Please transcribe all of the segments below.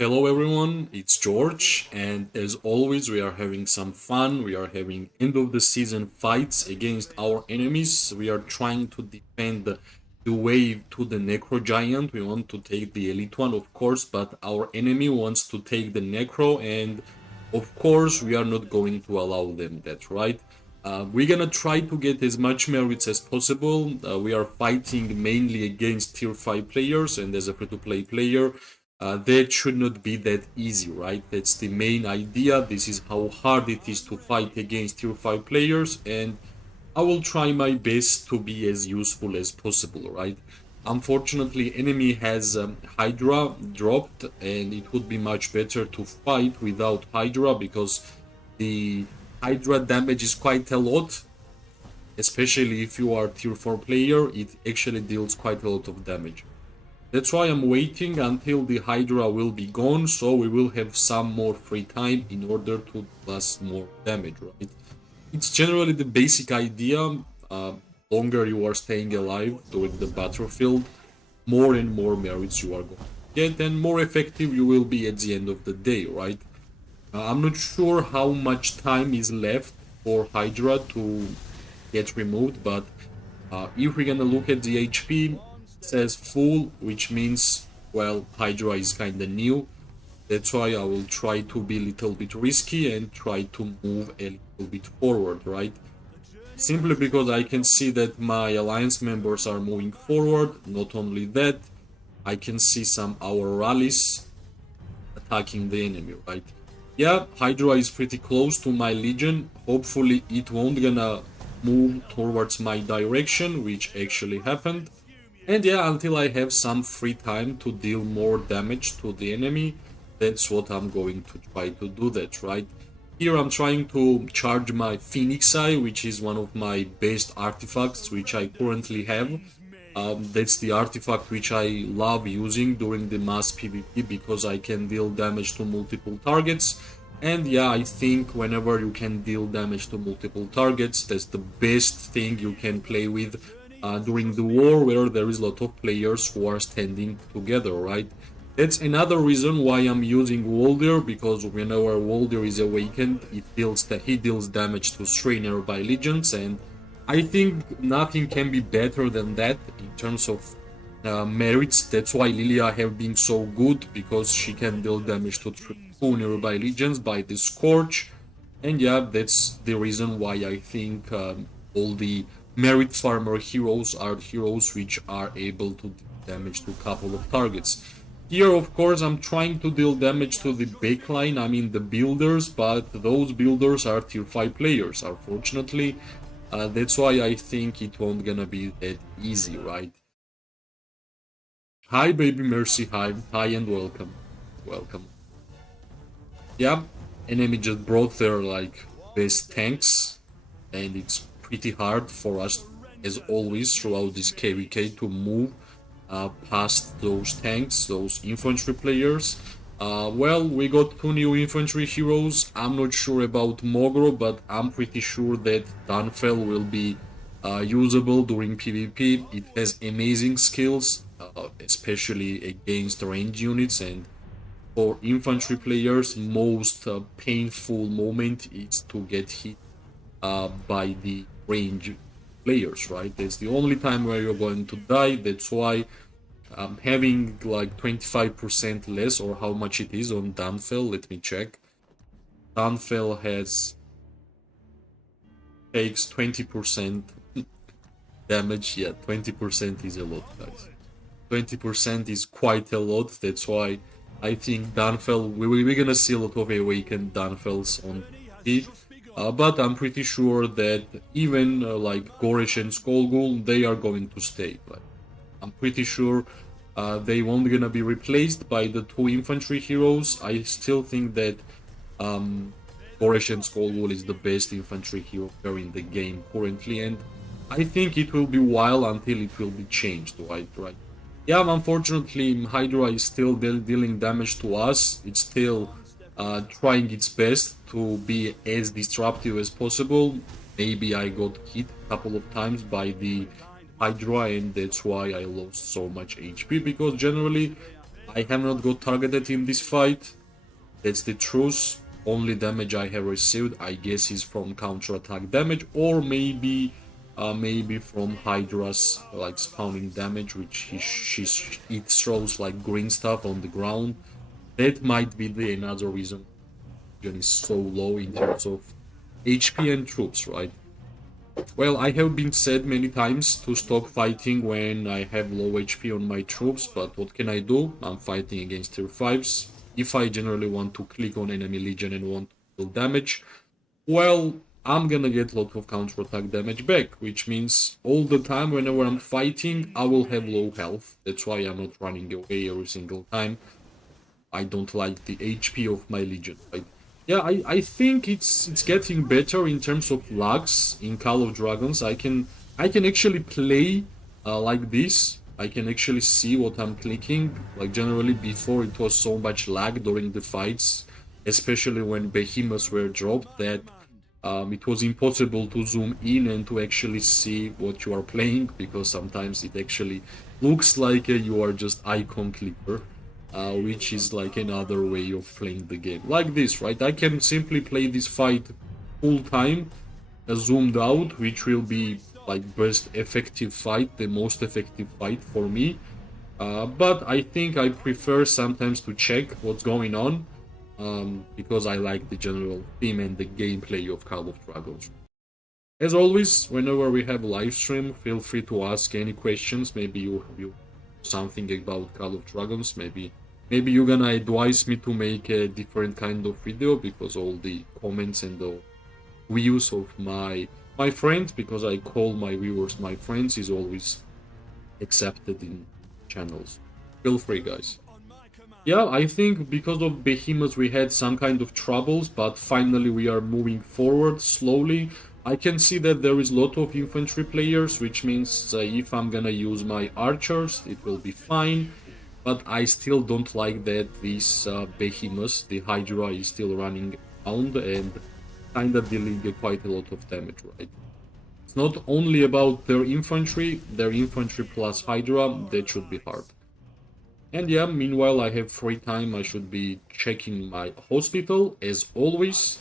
Hello everyone, it's George, and as always, we are having some fun. We are having end of the season fights against our enemies. We are trying to defend the way to the Necro Giant. We want to take the Elite one, of course, but our enemy wants to take the Necro, and of course, we are not going to allow them that, right? We're gonna try to get as much merits as possible. We are fighting mainly against tier 5 players, and as a free to play player, that should not be that easy, right? That's the main idea. This is how hard it is to fight against tier 5 players, and I will try my best to be as useful as possible, right? Unfortunately, enemy has Hydra dropped, and it would be much better to fight without Hydra because the Hydra damage is quite a lot, especially if you are tier 4 player. It actually deals quite a lot of damage. That's why I'm waiting until the Hydra will be gone, so we will have some more free time in order to plus more damage, right? It's generally the basic idea. Longer you are staying alive during the battlefield, more and more merits you are going to get, and more effective you will be at the end of the day, right? I'm not sure how much time is left for Hydra to get removed, but if we're gonna look at the HP, it says full, which means, well, Hydra is kinda new. That's why I will try to be a little bit risky and try to move a little bit forward, right? Simply because I can see that my alliance members are moving forward. Not only that, I can see some our rallies attacking the enemy, right? Yeah, Hydra is pretty close to my legion. Hopefully it won't gonna move towards my direction, which actually happened. And yeah, until I have some free time to deal more damage to the enemy, that's what I'm going to try to do that, right? Here I'm trying to charge my Phoenix Eye, which is one of my best artifacts, which I currently have. That's the artifact which I love using during the mass PvP because I can deal damage to multiple targets. And yeah, I think whenever you can deal damage to multiple targets, that's the best thing you can play with during the war where there is a lot of players who are standing together, right? That's another reason why I'm using Walder, because whenever Walder is awakened, he deals damage to 3 nearby legions, and I think nothing can be better than that in terms of merits. That's why Lilia have been so good, because she can deal damage to 2 nearby legions by the Scorch. And yeah, that's the reason why I think all the merit farmer heroes are heroes which are able to deal damage to a couple of targets. Here, of course, I'm trying to deal damage to the backline, I mean the builders, but those builders are tier 5 players, unfortunately. That's why I think it won't gonna be that easy, right? Hi, baby Mercy, hi and welcome. Welcome. Yeah, enemy just brought their, like, best tanks, and it's pretty hard for us, as always, throughout this KVK to move past those tanks, those infantry players. Well, we got 2 new infantry heroes. I'm not sure about Mogro, but I'm pretty sure that Dunfell will be usable during PvP. It has amazing skills, especially against range units, and for infantry players, most painful moment is to get hit by the range players, right? That's the only time where you're going to die. That's why having like 25% less, or how much it is on Dunfell, let me check. Dunfell takes 20% damage. Yeah, 20% is a lot, guys. 20% is quite a lot. That's why I think Dunfell, we're gonna see a lot of awakened Dunfells on TV. But I'm pretty sure that even like Goresh and Skullghoul, they are going to stay. Like, I'm pretty sure they won't gonna be replaced by the 2 infantry heroes. I still think that Goresh and Skullghoul is the best infantry hero in the game currently, and I think it will be a while until it will be changed, right? Yeah, unfortunately, Hydra is still dealing damage to us. It's still trying its best to be as disruptive as possible. Maybe I got hit a couple of times by the Hydra, and that's why I lost so much HP, because generally I have not got targeted in this fight. That's the truth. Only damage I have received, I guess, is from counter-attack damage, or maybe from Hydra's like spawning damage, which it throws like green stuff on the ground. That might be another reason is so low in terms of HP and troops, right? Well, I have been said many times to stop fighting when I have low HP on my troops, but what can I do? I'm fighting against tier 5s. If I generally want to click on enemy legion and want to deal damage, well, I'm gonna get a lot of counter-attack damage back, which means all the time whenever I'm fighting, I will have low health. That's why I'm not running away every single time. I don't like the HP of my legion, right? Yeah, I think it's getting better in terms of lags in Call of Dragons. I can actually play like this. I can actually see what I'm clicking. Like generally before it was so much lag during the fights, especially when behemoths were dropped, that it was impossible to zoom in and to actually see what you are playing, because sometimes it actually looks like you are just icon clicker. Which is like another way of playing the game. Like this, right? I can simply play this fight full time, zoomed out, which will be like best effective fight, the most effective fight for me. But I think I prefer sometimes to check what's going on, because I like the general theme and the gameplay of Call of Dragons. As always, whenever we have a live stream, feel free to ask any questions. Maybe you something about Call of Dragons. Maybe you're gonna advise me to make a different kind of video, because all the comments and the views of my friends, because I call my viewers my friends, is always accepted in channels. Feel free, guys. Yeah, I think because of behemoths we had some kind of troubles, but finally we are moving forward slowly. I can see that there is a lot of infantry players, which means if I'm gonna use my archers, it will be fine. But I still don't like that this behemoth, the Hydra, is still running around and kinda dealing quite a lot of damage, right? It's not only about their infantry plus Hydra, that should be hard. And yeah, meanwhile I have free time, I should be checking my hospital, as always.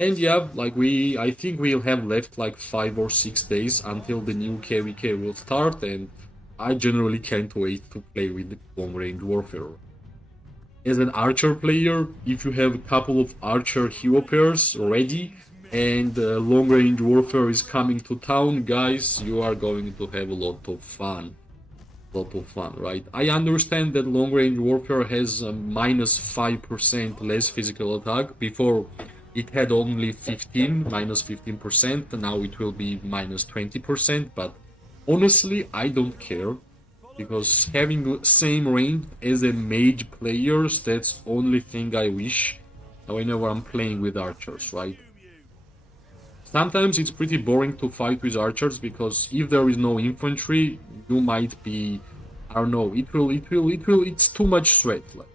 And yeah, like I think we'll have left like 5 or 6 days until the new KVK will start, and I generally can't wait to play with long-range warfare. As an archer player, if you have a couple of archer hero pairs ready, and long-range warfare is coming to town, guys, you are going to have a lot of fun. Right? I understand that long-range warfare has minus 5% less physical attack. Before, it had only minus 15%, now it will be minus 20%, but honestly, I don't care, because having same range as a mage players, that's only thing I wish whenever I'm playing with archers, right? Sometimes it's pretty boring to fight with archers, because if there is no infantry, you might be, I don't know, it's too much threat. Like,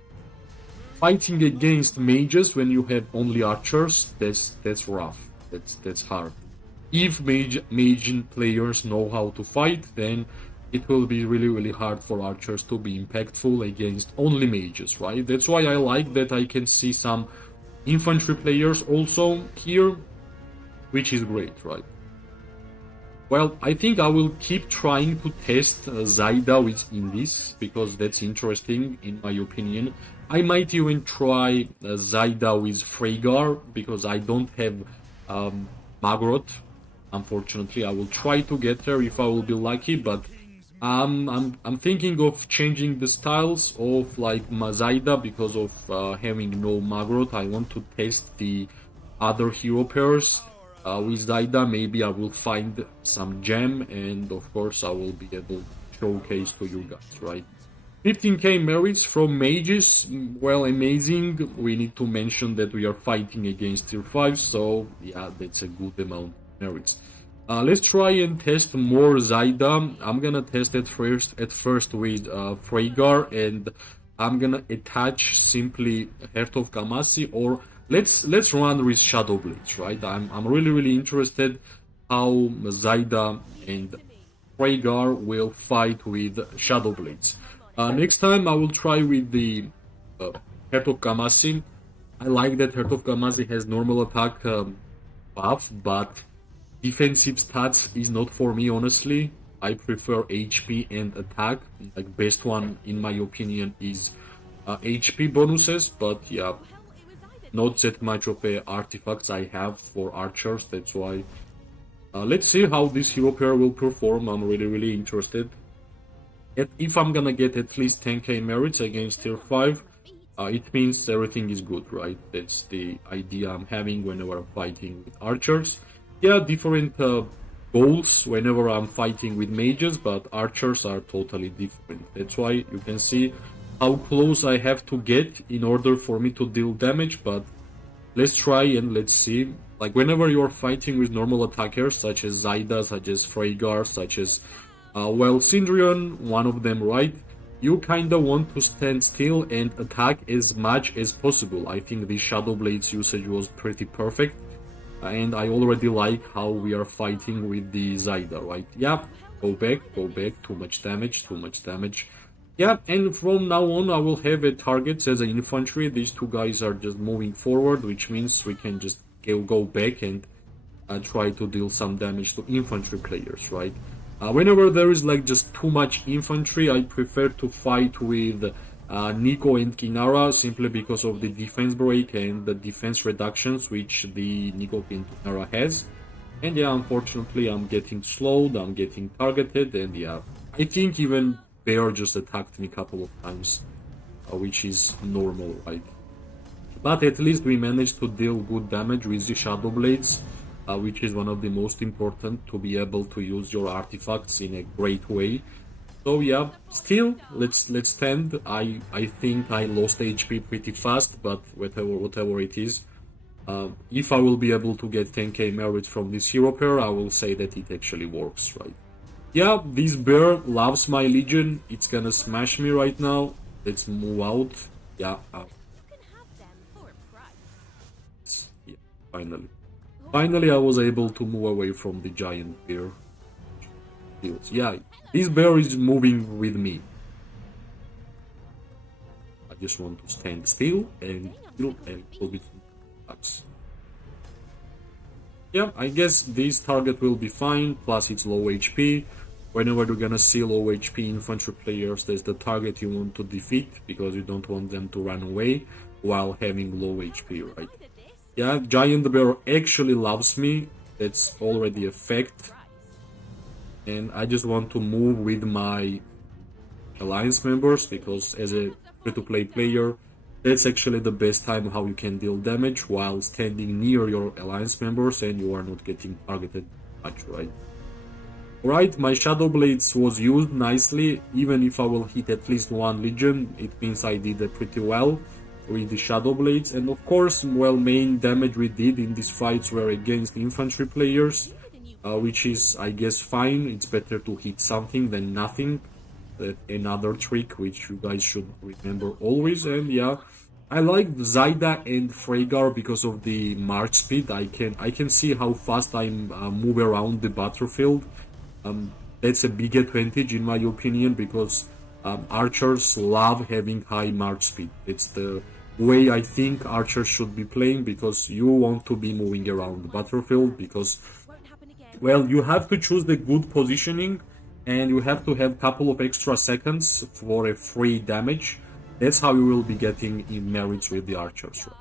fighting against mages when you have only archers, that's rough, that's hard. If mage players know how to fight, then it will be really hard for archers to be impactful against only mages, right? That's why I like that I can see some infantry players also here, which is great, right? Well, I think I will keep trying to test Zaida with Indies, because that's interesting in my opinion. I might even try Zaida with Freygar, because I don't have Magroth. Unfortunately, I will try to get her if I will be lucky, but I'm thinking of changing the styles of like Zaida, because of having no Magroth. I want to test the other hero pairs. With Zaida, maybe I will find some gem, and of course I will be able to showcase to you guys, right? 15k merits from mages, well, amazing. We need to mention that we are fighting against tier 5, so yeah, that's a good amount of merits. Let's try and test more Zaida. I'm gonna test it first with Freygar, and I'm gonna attach simply Heart of Gamasi, or let's run with Shadow Blades, right? I'm really interested how Zaida and Freygar will fight with Shadow Blades. Next time I will try with the uh, Heart of Gamasi. I like that Heart of Gamasi has normal attack buff, but defensive stats is not for me, honestly. I prefer HP and attack. Like, best one in my opinion is HP bonuses, but yeah, not that much of a artifacts I have for archers. That's why. Let's see how this hero pair will perform. I'm really interested. If I'm gonna get at least 10k merits against tier 5, it means everything is good, right? That's the idea I'm having whenever I'm fighting with archers. Yeah, different goals whenever I'm fighting with mages, but archers are totally different. That's why you can see how close I have to get in order for me to deal damage, but let's try and let's see. Like, whenever you're fighting with normal attackers, such as Zyda, such as Freygar, such as, well, Syndrion, one of them, right? You kinda want to stand still and attack as much as possible. I think the Shadow Blades usage was pretty perfect. And I already like how we are fighting with the Zyda, right? Yeah, go back, too much damage. Yeah, and from now on I will have a targets as an infantry. These two guys are just moving forward, which means we can just go back and try to deal some damage to infantry players, right? Whenever there is like just too much infantry, I prefer to fight with Nico and Kinara, simply because of the defense break and the defense reductions which the Nico and Kinara has. And yeah, unfortunately I'm getting slowed, I'm getting targeted, and yeah, I think even Bear just attacked me a couple of times, which is normal, right? But at least we managed to deal good damage with the Shadow Blades, which is one of the most important, to be able to use your artifacts in a great way. So yeah, still, let's stand. I think I lost HP pretty fast, but whatever it is, if I will be able to get 10k merit from this hero pair, I will say that it actually works, right? Yeah, this bear loves my legion. It's gonna smash me right now. Let's move out. Yeah, yeah, finally. Finally, I was able to move away from the giant bear. Yeah, this bear is moving with me. I just want to stand still and kill a little bit attacks. Yeah, I guess this target will be fine, plus it's low HP. Whenever you're gonna see low HP infantry players, that's the target you want to defeat, because you don't want them to run away while having low HP, right? Yeah, Giant Bear actually loves me, that's already a fact. And I just want to move with my alliance members, because as a free-to-play player, that's actually the best time how you can deal damage while standing near your alliance members and you are not getting targeted much, right? Alright, my Shadow Blades was used nicely. Even if I will hit at least one legion, it means I did it pretty well with the Shadow Blades. And of course, well, main damage we did in these fights were against infantry players, which is, I guess, fine. It's better to hit something than nothing. Another trick which you guys should remember always. And yeah, I like Zyda and Freygar because of the march speed. I can see how fast I move around the battlefield. That's a big advantage in my opinion, because archers love having high march speed. It's the way I think archers should be playing, because you want to be moving around the battlefield, because, well, you have to choose the good positioning and you have to have a couple of extra seconds for a free damage. That's how you will be getting in merits with the archers, right?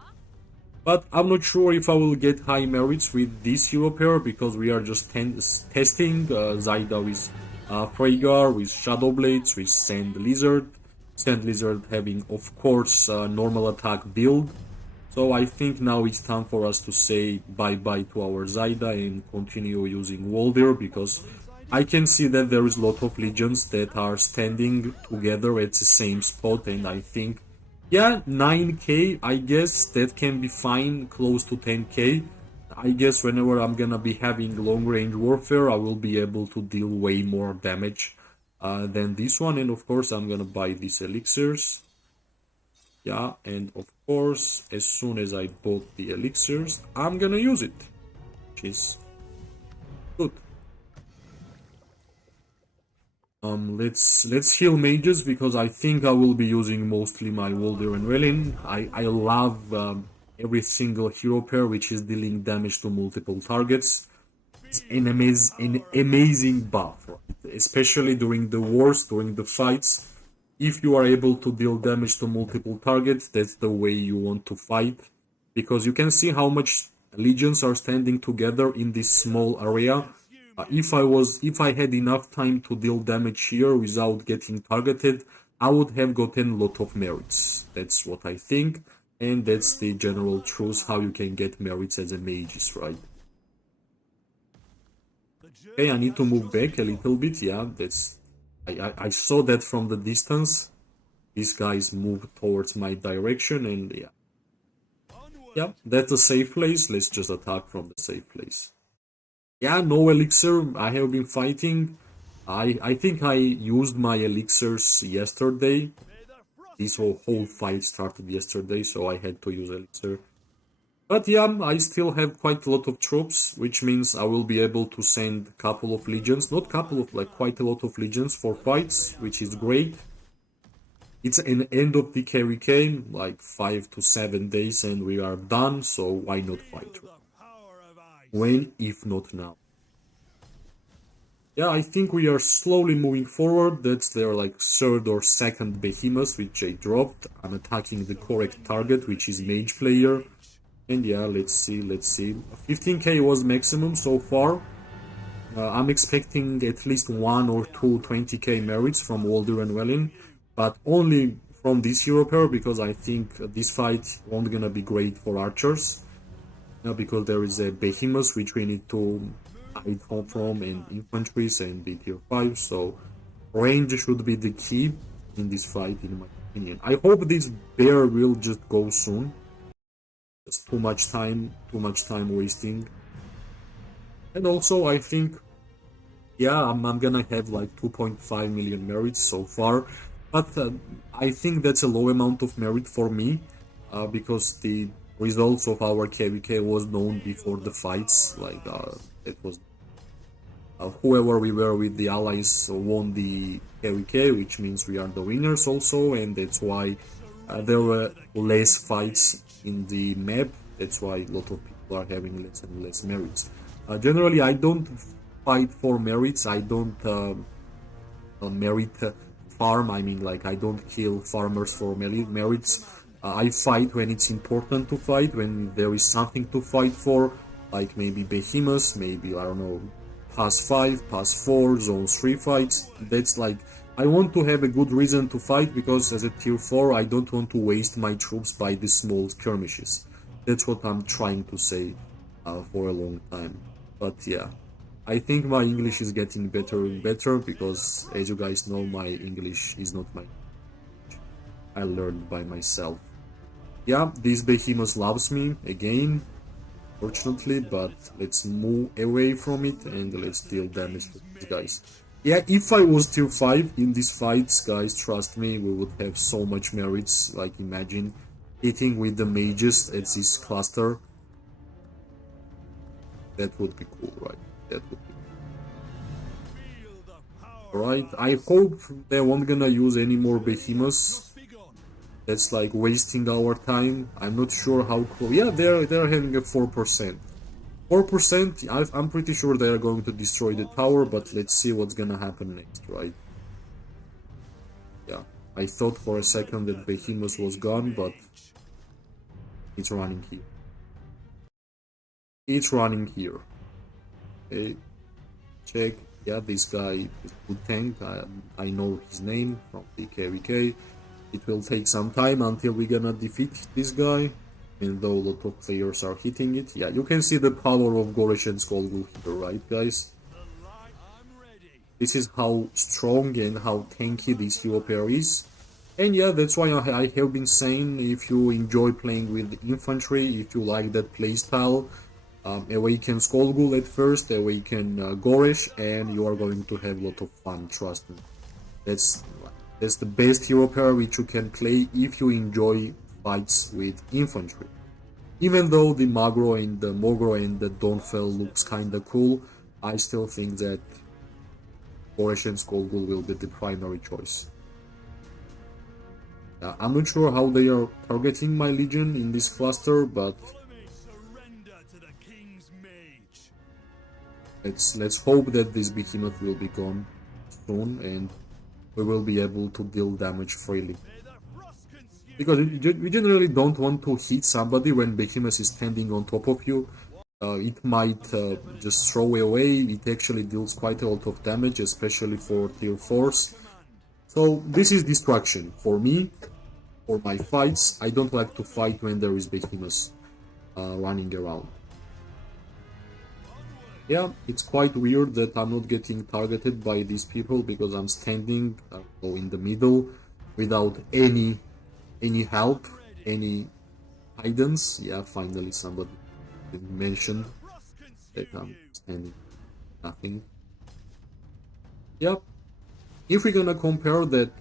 But I'm not sure if I will get high merits with this hero pair, because we are just testing Zyda with Freygar, with Shadow Blades, with Sand Lizard. Sand Lizard having, of course, normal attack build. So I think now it's time for us to say bye-bye to our Zyda and continue using Waldir, because I can see that there is a lot of legions that are standing together at the same spot, and I think, yeah, 9k, I guess that can be fine, close to 10k. I guess whenever I'm gonna be having long-range warfare, I will be able to deal way more damage than this one, and of course I'm gonna buy these elixirs. Yeah, and of course, as soon as I bought the elixirs, I'm gonna use it, which is good. Let's heal mages because I think I will be using mostly my Walder and Relin. I love every single hero pair which is dealing damage to multiple targets. It's an amazing buff, right? Especially during the wars, during the fights. If you are able to deal damage to multiple targets, that's the way you want to fight. Because you can see how much legions are standing together in this small area. If I had enough time to deal damage here without getting targeted, I would have gotten a lot of merits. That's what I think, and that's the general truth how you can get merits as a magus, right? Okay, I need to move back a little bit. Yeah, that's I saw that from the distance. These guys moved towards my direction, and yeah, that's a safe place. Let's just attack from the safe place. Yeah, no elixir. I have been fighting. I think I used my elixirs yesterday. This whole fight started yesterday, so I had to use elixir. But yeah, I still have quite a lot of troops, which means I will be able to send a couple of legions. Not couple of, like quite a lot of legions for fights, which is great. It's an end of the KVK, like 5 to 7 days, and we are done, so why not fight? When, if not now? Yeah, I think we are slowly moving forward. That's their like third or second behemoth, which I dropped. I'm attacking the correct target, which is mage player. And yeah, let's see. 15k was maximum so far. I'm expecting at least 1 or 2 20k merits from Walder and Welin, but only from this hero pair because I think this fight won't gonna be great for archers. Because there is a behemoth which we need to hide from and infantries and be tier 5, so range should be the key in this fight in my opinion. I hope this bear will just go soon. Just too much time wasting. And also I think, yeah, I'm gonna have like 2.5 million merits so far, but I think that's a low amount of merit for me because the results of our KVK was known before the fights. Like it was whoever we were with the allies won the KVK, which means we are the winners also, and that's why there were less fights in the map. That's why a lot of people are having less and less merits. Generally, I don't fight for merits. I don't merit farm. I mean, like I don't kill farmers for merits. I fight when it's important to fight, when there is something to fight for, like maybe behemoths, maybe, I don't know, pass 5, pass 4, zone 3 fights. That's like, I want to have a good reason to fight, because as a tier 4, I don't want to waste my troops by the small skirmishes. That's what I'm trying to say for a long time. But yeah, I think my English is getting better and better, because as you guys know, my English is not my English. I learned by myself. Yeah, this behemoth loves me again, fortunately, but let's move away from it and let's deal damage to these guys. Yeah, if I was tier 5 in these fights, guys, trust me, we would have so much merits. Like, imagine hitting with the mages at this cluster. That would be cool, right? That would be cool. Alright, I hope they won't gonna use any more behemoths. That's like wasting our time. I'm not sure how close. Yeah, they're having a 4%. 4%, I'm pretty sure they're going to destroy the tower, but let's see what's gonna happen next, right? Yeah, I thought for a second that Behemoth was gone, but it's running here. It's running here. Okay, check. Yeah, this guy is good tank. I know his name from the KVK. It will take some time until we're gonna defeat this guy, even though a lot of players are hitting it. Yeah, you can see the power of Goresh and Skullgul here, right, guys? This is how strong and how tanky this hero pair is. And yeah, that's why I have been saying, if you enjoy playing with infantry, if you like that playstyle, awaken Skullgul at first, awaken Goresh, and you are going to have a lot of fun, trust me. That's the best hero pair which you can play if you enjoy fights with infantry. Even though the Magro and the Dawnfell looks kinda cool, I still think that Ocean Skullgul will be the primary choice. I'm not sure how they are targeting my Legion in this cluster, but let's hope that this behemoth will be gone soon and we will be able to deal damage freely. Because we generally don't want to hit somebody when behemoth is standing on top of you. It might just throw away. It actually deals quite a lot of damage, especially for tier 4s. So this is distraction for me. For my fights, I don't like to fight when there is behemoths running around. Yeah, it's quite weird that I'm not getting targeted by these people because I'm standing in the middle without any help, any guidance. Yeah, finally somebody mentioned that I'm standing nothing. Yep, if we're gonna compare that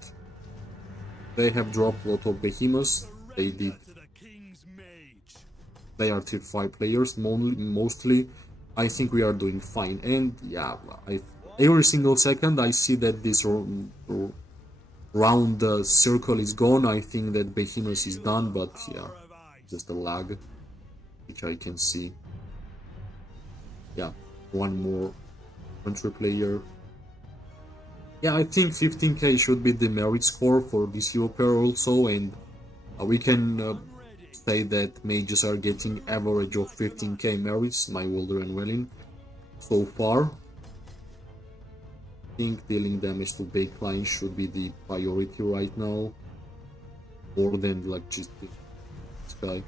they have dropped a lot of behemoths, they are tier 5 players mostly. I think we are doing fine, and yeah, every single second I see that this round circle is gone. I think that behemoth is done, but yeah, just a lag, which I can see. Yeah, one more country player. Yeah, I think 15k should be the merit score for this hero pair also, and we can say that mages are getting average of 15k merits, my Wilder and Welling, so far. I think dealing damage to baseline should be the priority right now, more than like just this guy.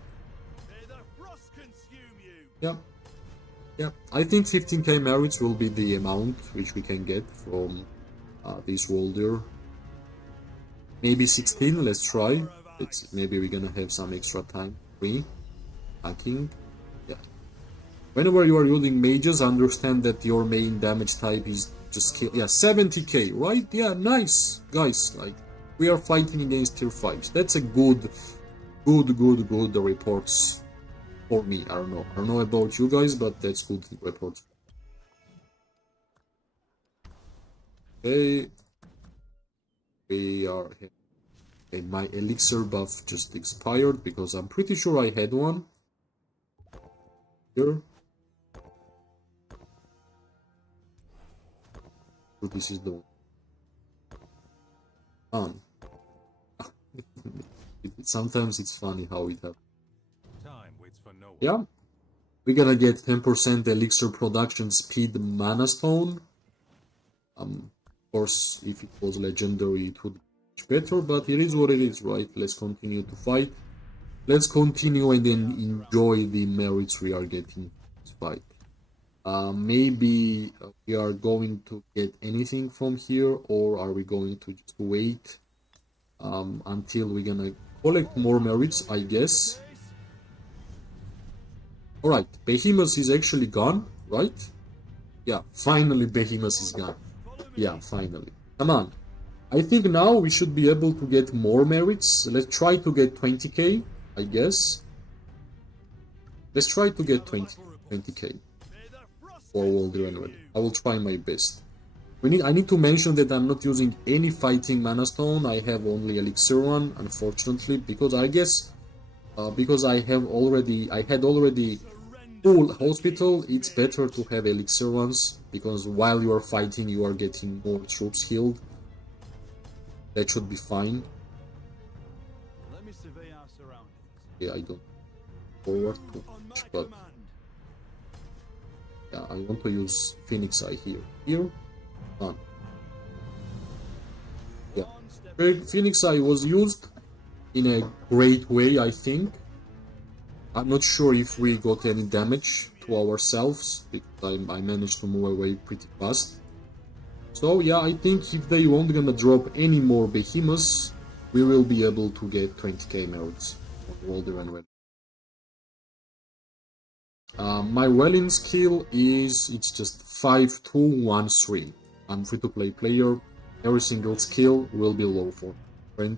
Yeah, I think 15k merits will be the amount which we can get from this Wilder. Maybe 16, let's try. Maybe we're gonna have some extra time. 3 hacking. Yeah. Whenever you are using mages, understand that your main damage type is just kill. Yeah, 70k, right? Yeah, nice, guys. Like, we are fighting against tier 5s. That's a good reports for me. I don't know about you guys, but that's good reports. Okay, we are. And my elixir buff just expired because I'm pretty sure I had one. Here. So this is the one. Sometimes it's funny how it happens. Yeah. We're gonna get 10% elixir production speed mana stone. Of course, if it was legendary, it would be much better, but it is what it is, right? Let's continue to fight. Let's continue and then enjoy the merits we are getting in this fight. Maybe we are going to get anything from here, or are we going to just wait until we're gonna collect more merits, I guess. Alright, Behemoth is actually gone, right? Yeah, finally Behemoth is gone. Yeah, finally. Come on. I think now we should be able to get more merits. Let's try to get 20k, I guess. Let's try to get 20k for Wilder and Red. I will try my best. I need to mention that I'm not using any fighting mana stone. I have only elixir one, unfortunately, because I guess because I had already full hospital. It's better to have elixir ones because while you are fighting, you are getting more troops healed. That should be fine. Let me survey our surroundings. Yeah, I don't forward too much, but yeah, I want to use Phoenix Eye here. Here, none. Yeah, Phoenix Eye was used in a great way, I think. I'm not sure if we got any damage to ourselves because I managed to move away pretty fast. So yeah, I think if they won't gonna drop any more behemoths, we will be able to get 20k merits on Wilder and Red. My Welling skill is, it's just 5-2-1-3. I'm free-to-play player. Every single skill will be low for friend.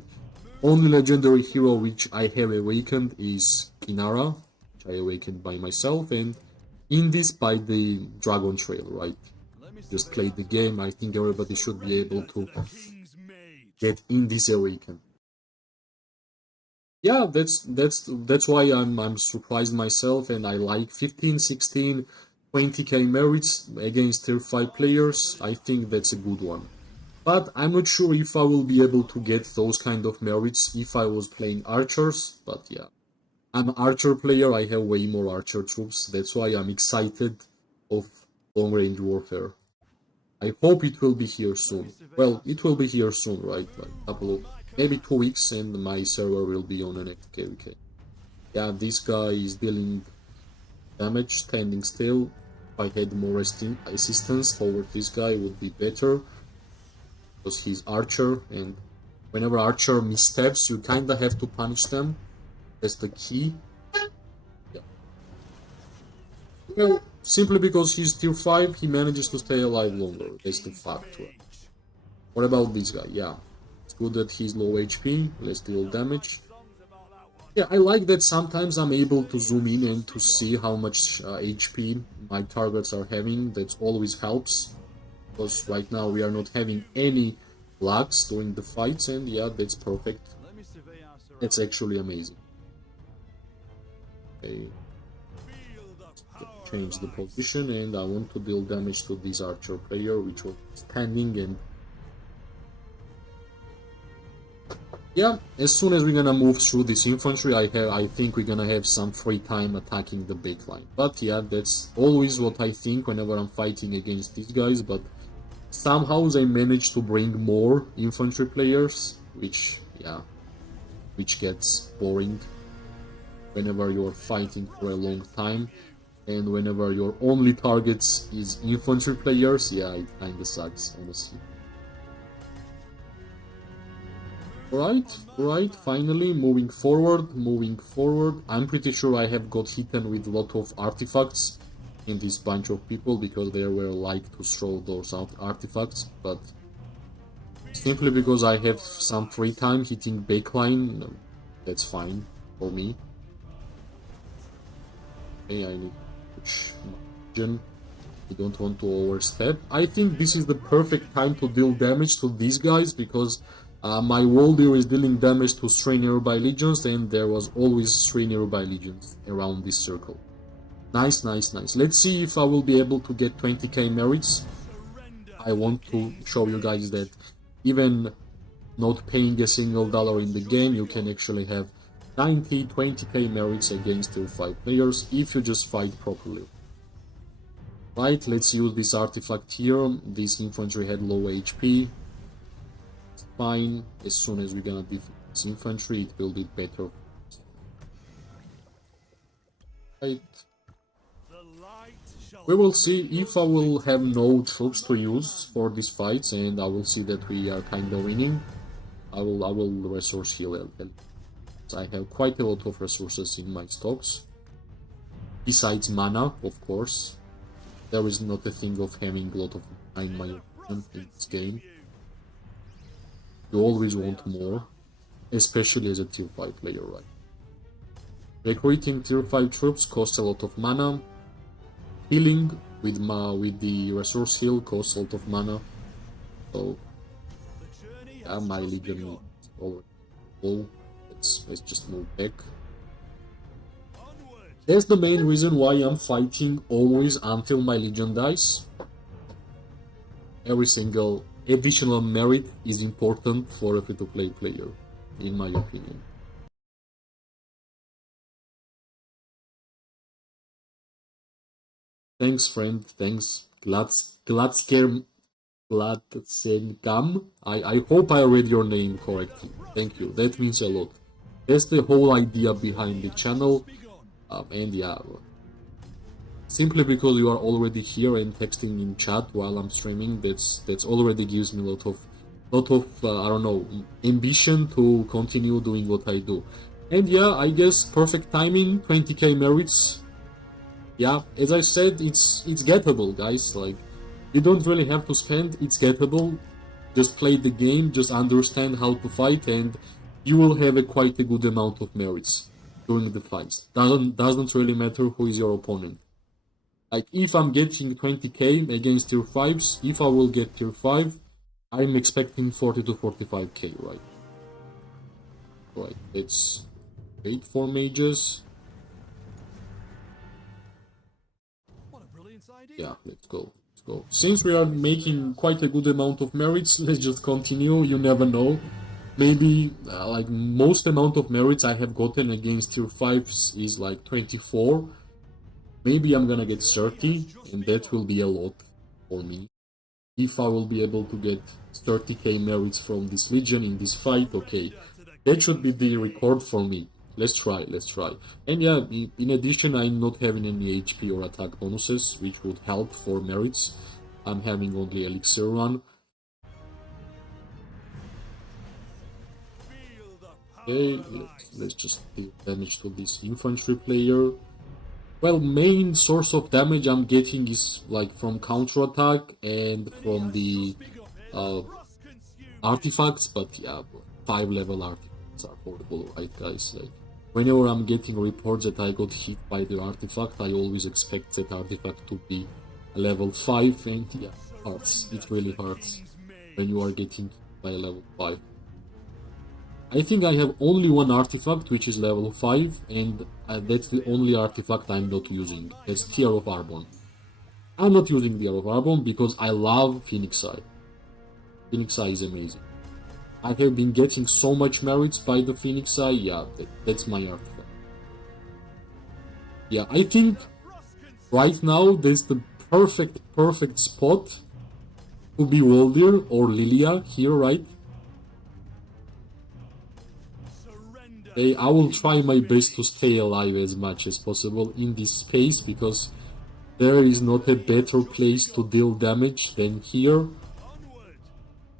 Only legendary hero which I have awakened is Kinara, which I awakened by myself, and in this by the Dragon Trail, right? just play the game. I think everybody should be able to The king's mage. get in this awaken. Yeah, that's why I'm surprised myself, and I like 15, 16, 20k merits against tier 5 players. I think that's a good one. But I'm not sure if I will be able to get those kind of merits if I was playing archers, but yeah. I'm an archer player, I have way more archer troops, that's why I'm excited of long range warfare. I hope it will be here soon. Well, it will be here soon, right? Like couple of, maybe 2 weeks and my server will be on the next KVK. Yeah, this guy is dealing damage, standing still. If I had more assistance toward this guy, it would be better. Because he's archer, and whenever archer missteps, you kinda have to punish them. That's the key. Yeah. Well, simply because he's tier 5, he manages to stay alive longer. That's the fact. Right? What about this guy? Yeah, it's good that he's low HP. Let's deal damage. Yeah, I like that sometimes I'm able to zoom in and to see how much HP my targets are having. That always helps. Because right now we are not having any lags during the fights, and yeah, that's perfect. It's actually amazing. Okay, change the position, and I want to deal damage to this archer player, which was standing, and yeah, as soon as we're gonna move through this infantry, I think we're gonna have some free time attacking the big line. But yeah, that's always what I think whenever I'm fighting against these guys, but somehow they managed to bring more infantry players, which gets boring whenever you're fighting for a long time, and whenever your only targets is infantry players. Yeah, it kinda sucks, honestly. Right, finally, moving forward. I'm pretty sure I have got hit with a lot of artifacts in this bunch of people, because they were like to throw those artifacts, but simply because I have some free time hitting backline, that's fine for me. Okay, I need to push margin. I don't want to overstep. I think this is the perfect time to deal damage to these guys, because my world hero is dealing damage to 3 nearby legions, and there was always 3 nearby legions around this circle. Nice. Let's see if I will be able to get 20k merits. I want to show you guys that even not paying a single dollar in the game, you can actually have 20k merits against tier 5 players if you just fight properly. Right, let's use this artifact here. This infantry had low HP. It's fine. As soon as we're gonna defeat this infantry, it will be better. Right. We will see if I will have no troops to use for these fights, and I will see that we are kind of winning. I will resource heal, and I have quite a lot of resources in my stocks. Besides mana, of course. There is not a thing of having a lot of mana in my opinion in this game. You always want more, especially as a tier 5 player, right? Recruiting tier 5 troops costs a lot of mana. Healing with the resource heal costs a lot of mana. So yeah, my legion is already low. Let's just move back. That's the main reason why I'm fighting always until my legion dies. Every single additional merit is important for a free-to-play player, in my opinion. Thanks, friend. Thanks. Gladsenkam. I hope I read your name correctly. Thank you. That means a lot. That's the whole idea behind the channel. And yeah, simply because you are already here and texting in chat while I'm streaming, that's already gives me a lot of I don't know, ambition to continue doing what I do. And yeah, I guess perfect timing, 20k merits. Yeah, as I said, it's gettable, guys. Like, you don't really have to spend, it's gettable. Just play the game, just understand how to fight, and you will have quite a good amount of merits during the fights. Doesn't really matter who is your opponent. Like if I'm getting 20k against tier 5s, if I will get tier 5, I'm expecting 40 to 45k, right? Right, let's wait for mages. What a brilliant idea. Yeah, let's go. Let's go. Since we are making quite a good amount of merits, let's just continue. You never know. Maybe like most amount of merits I have gotten against tier 5s is like 24. Maybe I'm gonna get 30, and that will be a lot for me. If I will be able to get 30k merits from this legion in this fight, okay. That should be the record for me. Let's try, let's try. And yeah, in addition, I'm not having any HP or attack bonuses, which would help for merits. I'm having only elixir run. Okay, let's just deal damage to this infantry player. Well, main source of damage I'm getting is like from counter attack and from the uh, artifacts, but yeah, 5 level artifacts are horrible, right, guys? Like, whenever I'm getting reports that I got hit by the artifact, I always expect that artifact to be a level 5, and yeah, it hurts. It really hurts when you are getting hit by a level 5. I think I have only one artifact, which is level 5, and that's the only artifact I'm not using. That's Tear of Arbon. I'm not using Tear of Arbon because I love Phoenix Eye. Phoenix Eye is amazing. I have been getting so much merits by the Phoenix Eye, yeah, that's my artifact. Yeah, I think right now that's the perfect spot to be Waldir or Lilia here, right? I will try my best to stay alive as much as possible in this space, because there is not a better place to deal damage than here,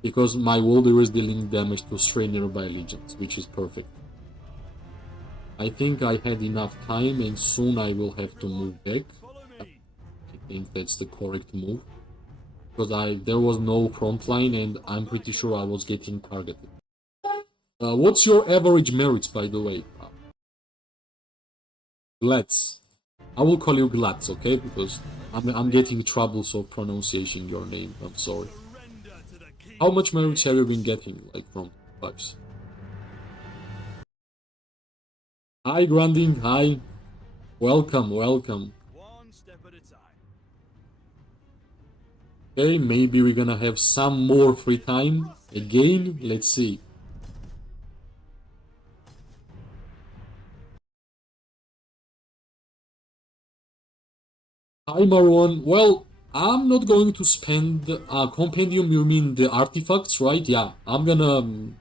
because my Walder is dealing damage to 3 nearby legions, which is perfect. I think I had enough time, and soon I will have to move back. I think that's the correct move, because there was no front line, and I'm pretty sure I was getting targeted. What's your average merits, by the way? Glatz. I will call you Glatz, okay? Because I'm getting troubles of pronouncing your name. I'm sorry. How much merits have you been getting, like, from pipes? Hi, Granding. Hi. Welcome, welcome. One step at a time. Okay, maybe we're gonna have some more free time. Again, let's see. Hi, Marwan. Well, I'm not going to spend compendium. You mean the artifacts, right? Yeah, I'm gonna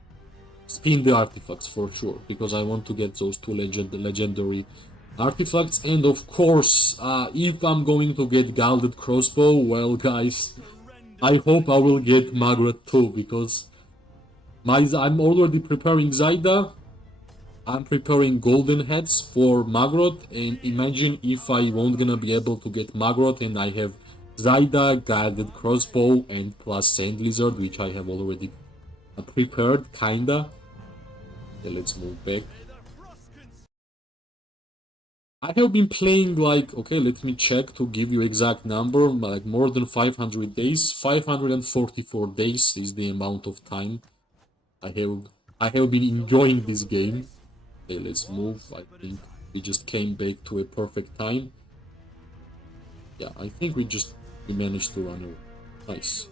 spin the artifacts for sure, because I want to get those 2 legendary artifacts. And of course, if I'm going to get Gilded Crossbow, well, guys, I hope I will get Margaret too, because I'm already preparing Zaida. I'm preparing golden heads for Magrot, and imagine if I won't gonna be able to get Magrot and I have Zaida, guided crossbow, and plus Sand Lizard, which I have already prepared, kinda. Okay, let's move back. I have been playing like, okay, let me check to give you exact number, like more than 500 days. 544 days is the amount of time I have been enjoying this game. Okay, let's move. I think we just came back to a perfect time. Yeah, I think we managed to run away. Nice.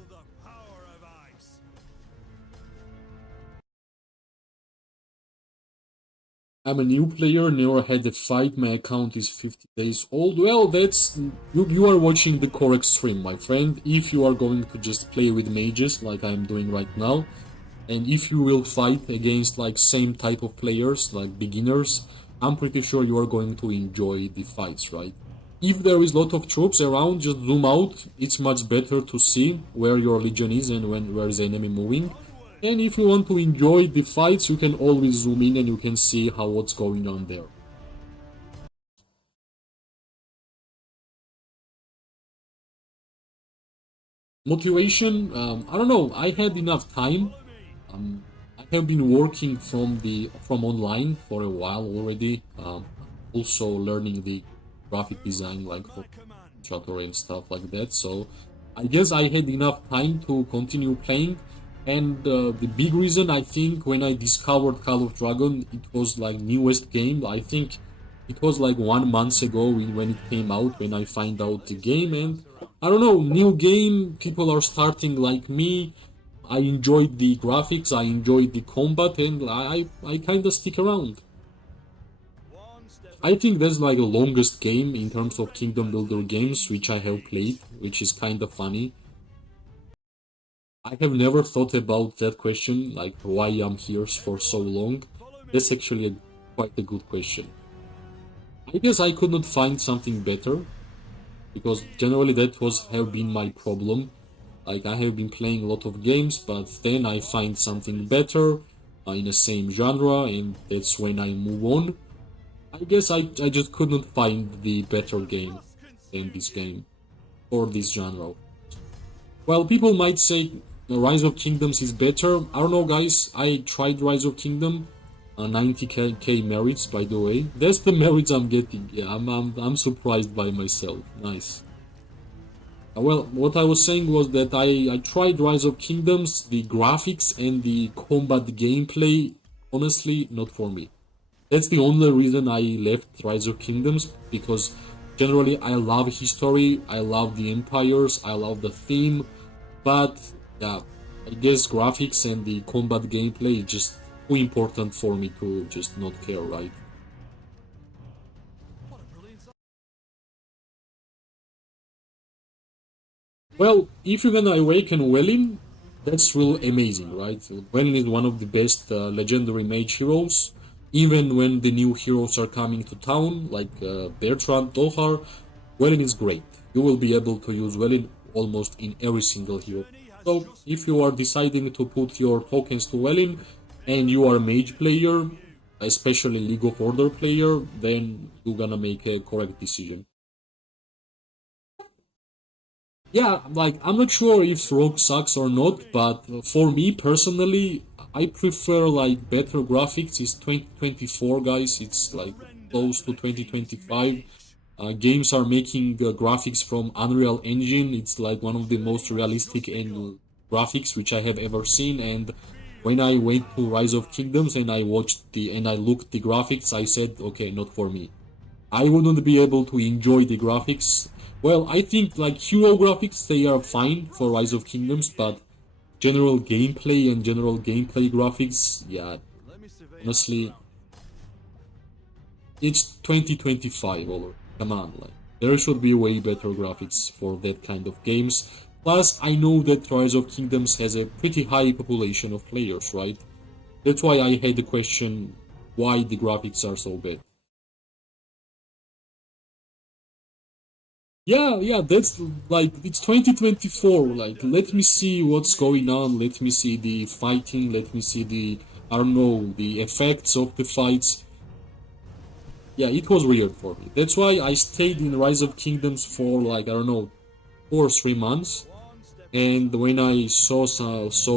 I'm a new player, never had a fight, my account is 50 days old. Well, that's... You are watching the correct stream, my friend. If you are going to just play with mages, like I'm doing right now, and if you will fight against like same type of players, like beginners, I'm pretty sure you are going to enjoy the fights, right? If there is a lot of troops around, just zoom out. It's much better to see where your legion is and where is the enemy moving. And if you want to enjoy the fights, you can always zoom in and you can see what's going on there. Motivation, I don't know, I had enough time. I have been working from online for a while already. Also learning the graphic design, like for administrator and stuff like that. So I guess I had enough time to continue playing. And the big reason, I think, when I discovered Call of Dragon, it was like newest game. I think it was like 1 month ago when it came out, when I find out the game. And I don't know, new game, people are starting like me. I enjoyed the graphics, I enjoyed the combat, and I kind of stick around. One step I think that's like the longest game in terms of Kingdom Builder games which I have played, which is kind of funny. I have never thought about that question, like why I'm here for so long. follow me. That's actually quite a good question. I guess I could not find something better, because generally that was have been my problem. Like, I have been playing a lot of games, but then I find something better in the same genre, and that's when I move on. I guess I just couldn't find the better game than this game, or this genre. Well, people might say Rise of Kingdoms is better. I don't know, guys. I tried Rise of Kingdom, 90k merits, by the way. That's the merits I'm getting. Yeah, I'm surprised by myself. Nice. Well, what I was saying was that I tried Rise of Kingdoms, the graphics and the combat gameplay, honestly, not for me. That's the only reason I left Rise of Kingdoms, because generally I love history, I love the empires, I love the theme, but yeah, I guess graphics and the combat gameplay is just too important for me to just not care, right? What a brilliant idea. Well, if you're gonna awaken Welin, that's really amazing, right? Welin is one of the best legendary mage heroes. Even when the new heroes are coming to town, like Bertrand, Dohar, Welin is great. You will be able to use Welin almost in every single hero. So, if you are deciding to put your tokens to Welin, and you are a mage player, especially League of Order player, then you're gonna make a correct decision. Yeah, like, I'm not sure if Rogue sucks or not, but for me personally, I prefer like better graphics. It's 2024, guys. It's like close to 2025. Games are making graphics from Unreal Engine. It's like one of the most realistic and graphics which I have ever seen. And when I went to Rise of Kingdoms and I watched the and I looked the graphics, I said, okay, not for me. I wouldn't be able to enjoy the graphics. Well, I think like hero graphics, they are fine for Rise of Kingdoms, but general gameplay and general gameplay graphics, yeah, Let me survey that honestly, ground. it's 2025 over. Come on, like, there should be way better graphics for that kind of games. Plus, I know that Rise of Kingdoms has a pretty high population of players, right? That's why I had the question why the graphics are so bad. Yeah, yeah, that's like it's 2024. Like, let me see what's going on. Let me see the fighting. Let me see the, I don't know, the effects of the fights. Yeah, it was weird for me. That's why I stayed in Rise of Kingdoms for like, I don't know, 2 or 3 months. One step And when I saw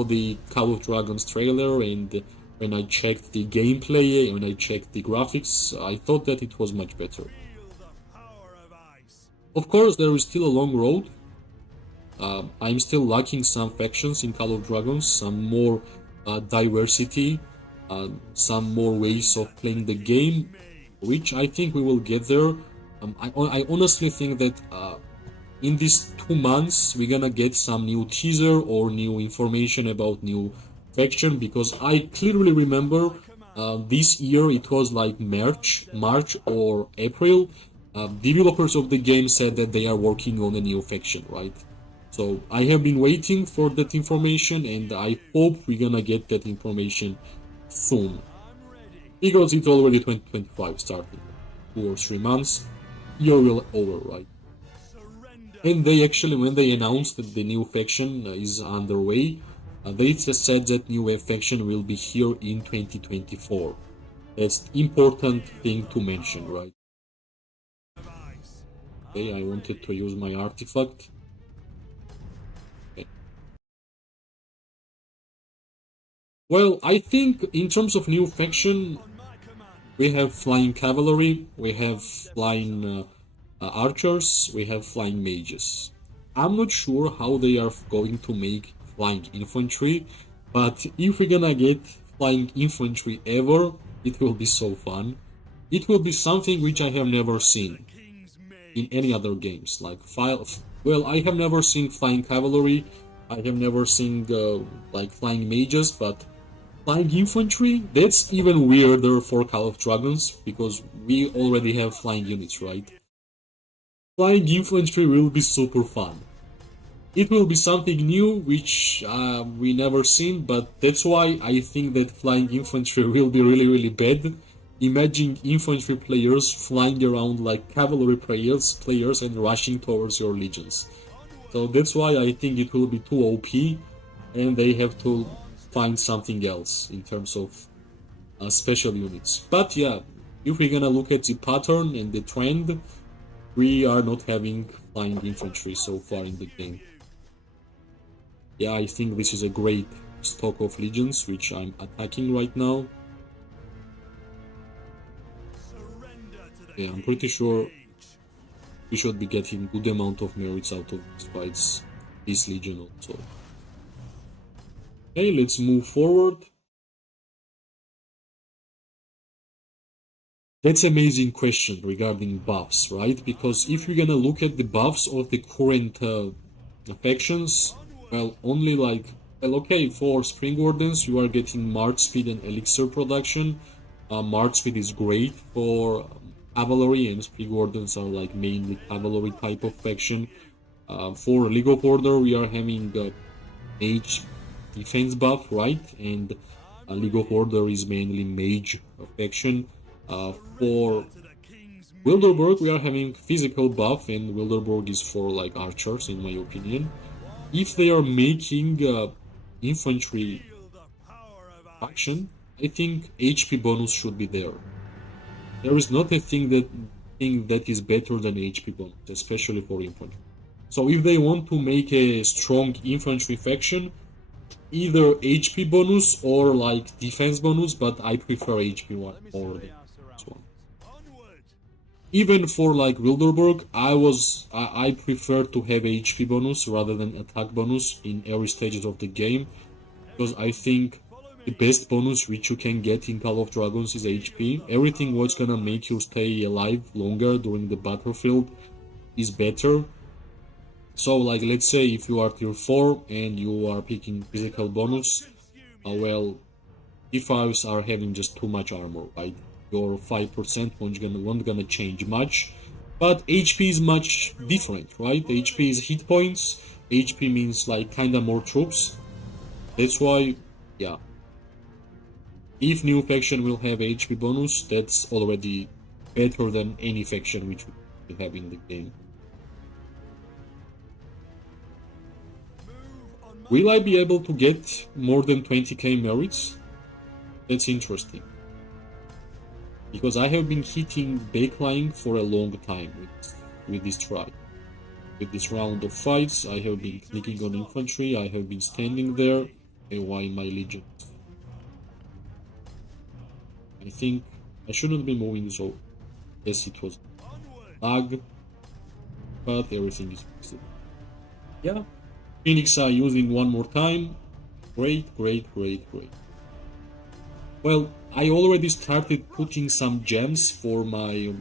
the Call of Dragons trailer, and when I checked the gameplay, when I checked the graphics, I thought that it was much better. feel the power of ice. Of course, there is still a long road. I'm still lacking some factions in Call of Dragons, some more diversity, some more ways of playing the game, which I think we will get there. I honestly think that in these 2 months we're gonna get some new teaser or new information about new faction, because I clearly remember this year, it was like March or April. Developers of the game said that they are working on a new faction, right? So I have been waiting for that information, and I hope we're gonna get that information soon, I'm ready. because it's already 2025 starting, 2 or 3 months, year will over, right? Surrender. And they actually, when they announced that the new faction is underway, they just said that new faction will be here in 2024. That's important thing to mention, right? Of ice. Okay, I wanted to use my artifact. Okay. Well, I think in terms of new faction, On my command. we have flying cavalry, we have flying archers, we have flying mages. I'm not sure how they are going to make flying infantry, but if we're gonna get flying infantry ever, it will be so fun. It will be something which I have never seen King's in mage. any other games. Like well, I have never seen flying cavalry. I have never seen like flying mages, but flying infantry, that's even weirder for Call of Dragons because we already have flying units, right? Flying infantry will be super fun. It will be something new which we never seen, but that's why I think that flying infantry will be really bad. Imagine infantry players flying around like cavalry players and rushing towards your legions. So that's why I think it will be too OP, and they have to find something else in terms of special units. But yeah, if we're gonna look at the pattern and the trend, we are not having flying infantry so far in the game. Yeah, I think this is a great stock of legions which I'm attacking right now. Surrender to the Yeah, I'm pretty king's sure mage. we should be getting good amount of merits out of these fights, this legion also. Okay, let's move forward. That's an amazing question regarding buffs, right? Because if you're gonna look at the buffs of the current factions, well, only like, well, okay, for Spring Wardens, you are getting March Speed and Elixir production. March Speed is great for Cavalry, and Spring Wardens are like mainly Cavalry type of faction. For League of Order, we are having Mage defense buff, right? And League of Order is mainly Mage faction. For Surrender to the king's mage. Wilderborg, we are having physical buff, and Wilderborg is for like archers, in my opinion. If they are making infantry Feel the power of ice. faction, I think HP bonus should be there. There is not a thing that is better than HP bonus, especially for infantry. So if they want to make a strong infantry faction, either HP bonus or like defense bonus, but I prefer HP one more than this one. Onward. Even for like Wilderberg, I prefer to have HP bonus rather than attack bonus in every stages of the game because I think Follow the me. best bonus which you can get in Call of Dragons is HP. Everything what's gonna make you stay alive longer during the battlefield is better. So like let's say if you are tier 4 and you are picking physical bonus, Consume you. well, T5s are having just too much armor, right? Your 5% won't gonna change much. But HP is much different, right? HP is hit points. HP means like kinda more troops. That's why, yeah. If new faction will have HP bonus, that's already better than any faction which we have in the game. Move on my Will I be command. able to get more than 20k merits? That's interesting. Because I have been hitting backline for a long time with this try. With this round of fights, I have been clicking on infantry, I have been standing there, and why my legion? I think I shouldn't be moving so. Yes, it was Onward. lag, but everything is fixed. Yeah. Phoenix are using one more time. Great. Well, I already started putting some gems for my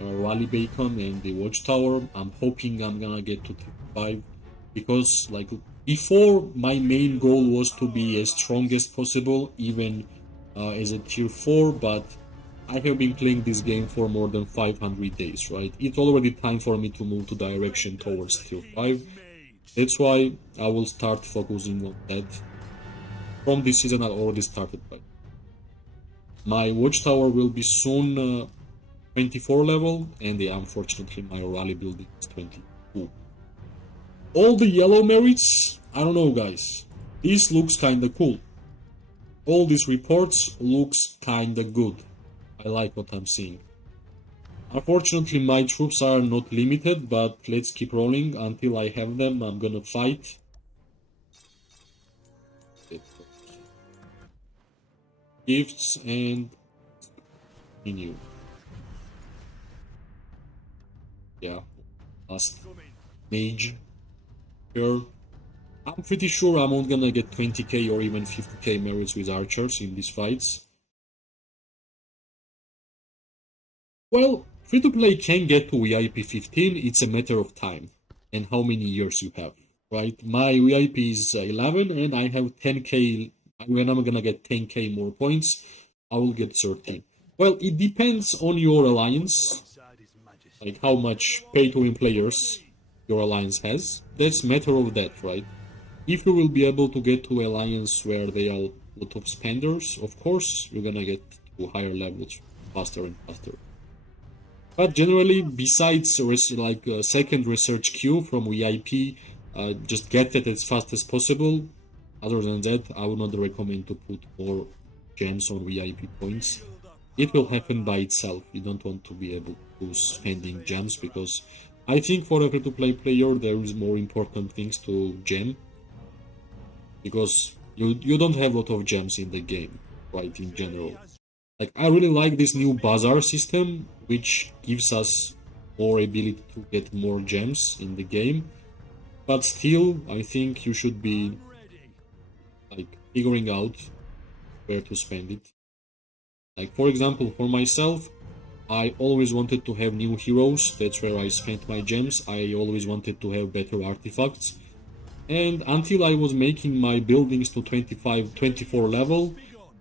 rally beacon and the watchtower. I'm hoping I'm gonna get to tier 5 because like before my main goal was to be as strong as possible even as a tier 4, but I have been playing this game for more than 500 days, right? It's already time for me to move to direction Surrender to towards the tier king's 5. mage. That's why I will start focusing on that. From this season I already started by. My watchtower will be soon 24 level, and yeah, unfortunately my rally building is 22. All the yellow merits, I don't know guys. This looks kinda cool. All these reports looks kinda good. I like what I'm seeing. Unfortunately my troops are not limited, but let's keep rolling until I have them. I'm gonna fight. Gifts and continue. Yeah, last mage. Sure. I'm pretty sure I'm not gonna get 20k or even 50k merits with archers in these fights. Well, free-to-play can get to VIP 15, it's a matter of time and how many years you have, right? My VIP is 11 and I have 10k. When I'm gonna get 10k more points, I will get 13. Well, it depends on your alliance, like how much pay-to-win players your alliance has. That's matter of that, right? If you will be able to get to alliance where they are a lot of spenders, of course you're gonna get to higher levels faster and faster. But generally, besides like a second research queue from VIP, just get it as fast as possible. Other than that, I would not recommend to put more gems on VIP points. It will happen by itself. You don't want to be able to spending gems because I think for a free-to-play player there is more important things to gem because you don't have a lot of gems in the game, right? In general. Like I really like this new bazaar system, which gives us more ability to get more gems in the game. But still, I think you should be like figuring out where to spend it. Like for example, for myself, I always wanted to have new heroes. That's where I spent my gems. I always wanted to have better artifacts. And until I was making my buildings to 25, 24 level,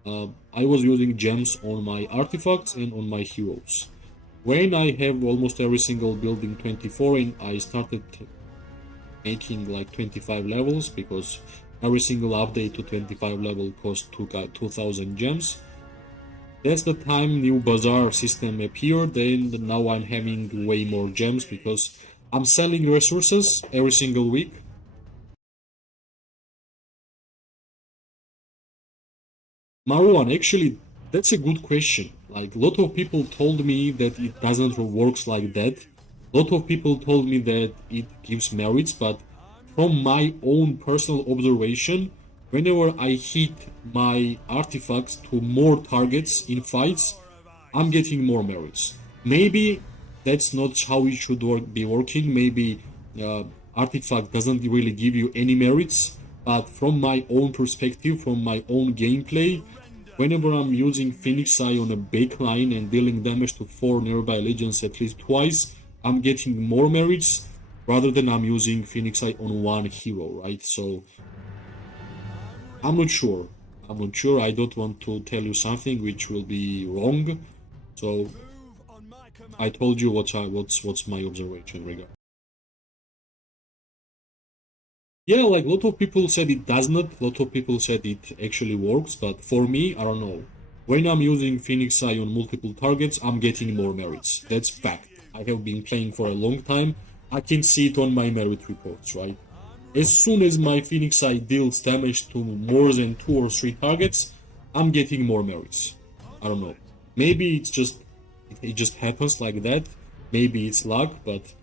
I was using gems on my artifacts and on my heroes. When I have almost every single building 24 and I started making like 25 levels because every single update to 25 level cost 2000 gems. That's the time new bazaar system appeared and now I'm having way more gems because I'm selling resources every single week. Marwan, actually, that's a good question. Like, a lot of people told me that it doesn't works like that. A lot of people told me that it gives merits, but from my own personal observation, whenever I hit my artifacts to more targets in fights, I'm getting more merits. Maybe that's not how it should be working. Maybe uh, artifact doesn't really give you any merits. But from my own perspective, from my own gameplay, whenever I'm using Phoenix Eye on a backline and dealing damage to 4 nearby legions at least twice, I'm getting more merits rather than I'm using Phoenix Eye on one hero, right? So I'm not sure. I'm not sure. I don't want to tell you something which will be wrong. So I told you what's my observation regarding. Yeah, like a lot of people said it does not. A lot of people said it actually works, but for me, I don't know. When I'm using Phoenix Eye on multiple targets, I'm getting more merits. That's fact. I have been playing for a long time. I can see it on my merit reports, right? As soon as my Phoenix Eye deals damage to more than 2 or 3 targets, I'm getting more merits. I don't know. Maybe it just happens like that. Maybe it's luck, but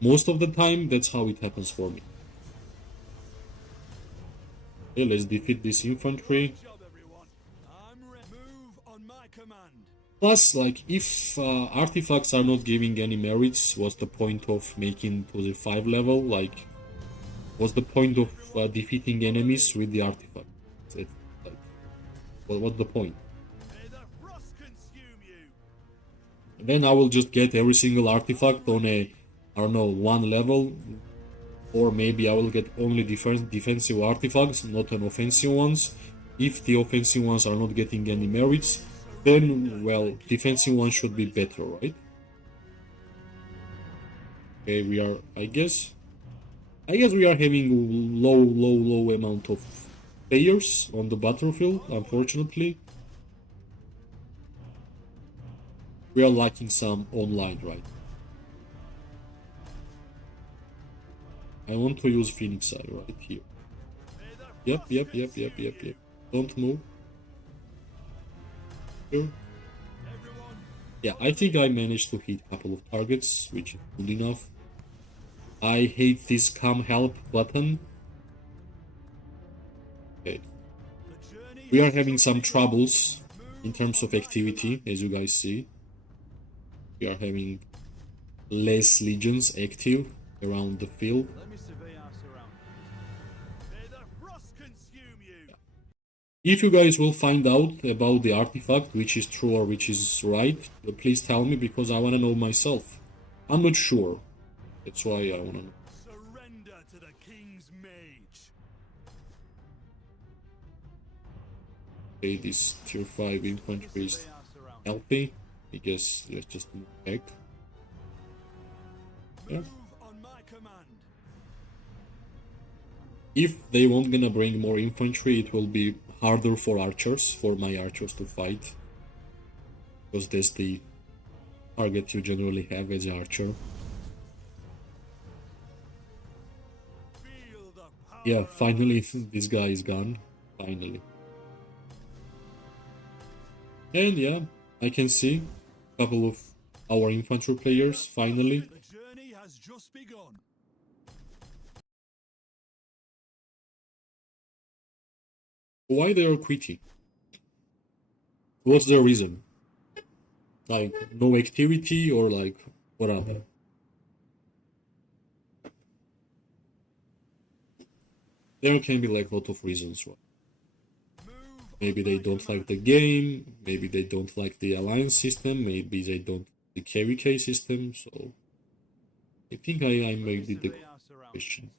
most of the time that's how it happens for me. Okay, let's defeat this infantry. Plus, like, if artifacts are not giving any merits, what's the point of making to the 5 level? Like, what's the point of defeating enemies with the artifact? Like, what's the point? Then I will just get every single artifact on a, I don't know, 1 level, or maybe I will get only defensive artifacts, not an offensive ones. If the offensive ones are not getting any merits, then, well, defensive ones should be better, right? Okay, I guess we are having low amount of players on the battlefield, unfortunately. We are lacking some online, right? I want to use Phoenix Eye right here. Yep. Don't move. Sure. Yeah, I think I managed to hit a couple of targets, which is good enough. I hate this come help button. Okay. We are having some troubles in terms of activity, as you guys see. We are having a less legions active around the field. Let me survey our surroundings. May the frost consume you. If you guys will find out about the artifact, which is true or which is right, please tell me because I want to know myself. I'm not sure. That's why I want to know. Surrender to the king's mage. Okay, this tier 5 infantry is Survey our surroundings. healthy. I guess let's just move back. Yeah. Move on my command. If they won't gonna bring more infantry, it will be harder for archers, for my archers to fight. Because that's the target you generally have as an archer. Feel the power. Yeah, finally this guy is gone. Finally. And yeah, I can see a couple of our infantry players finally. The journey has just begun. Why they are quitting? What's the reason? Like no activity or like what are they? There can be like a lot of reasons why. Maybe they don't like the game, maybe they don't like the alliance system, maybe they don't like the KVK system, so I think I made the Survey our surroundings. question.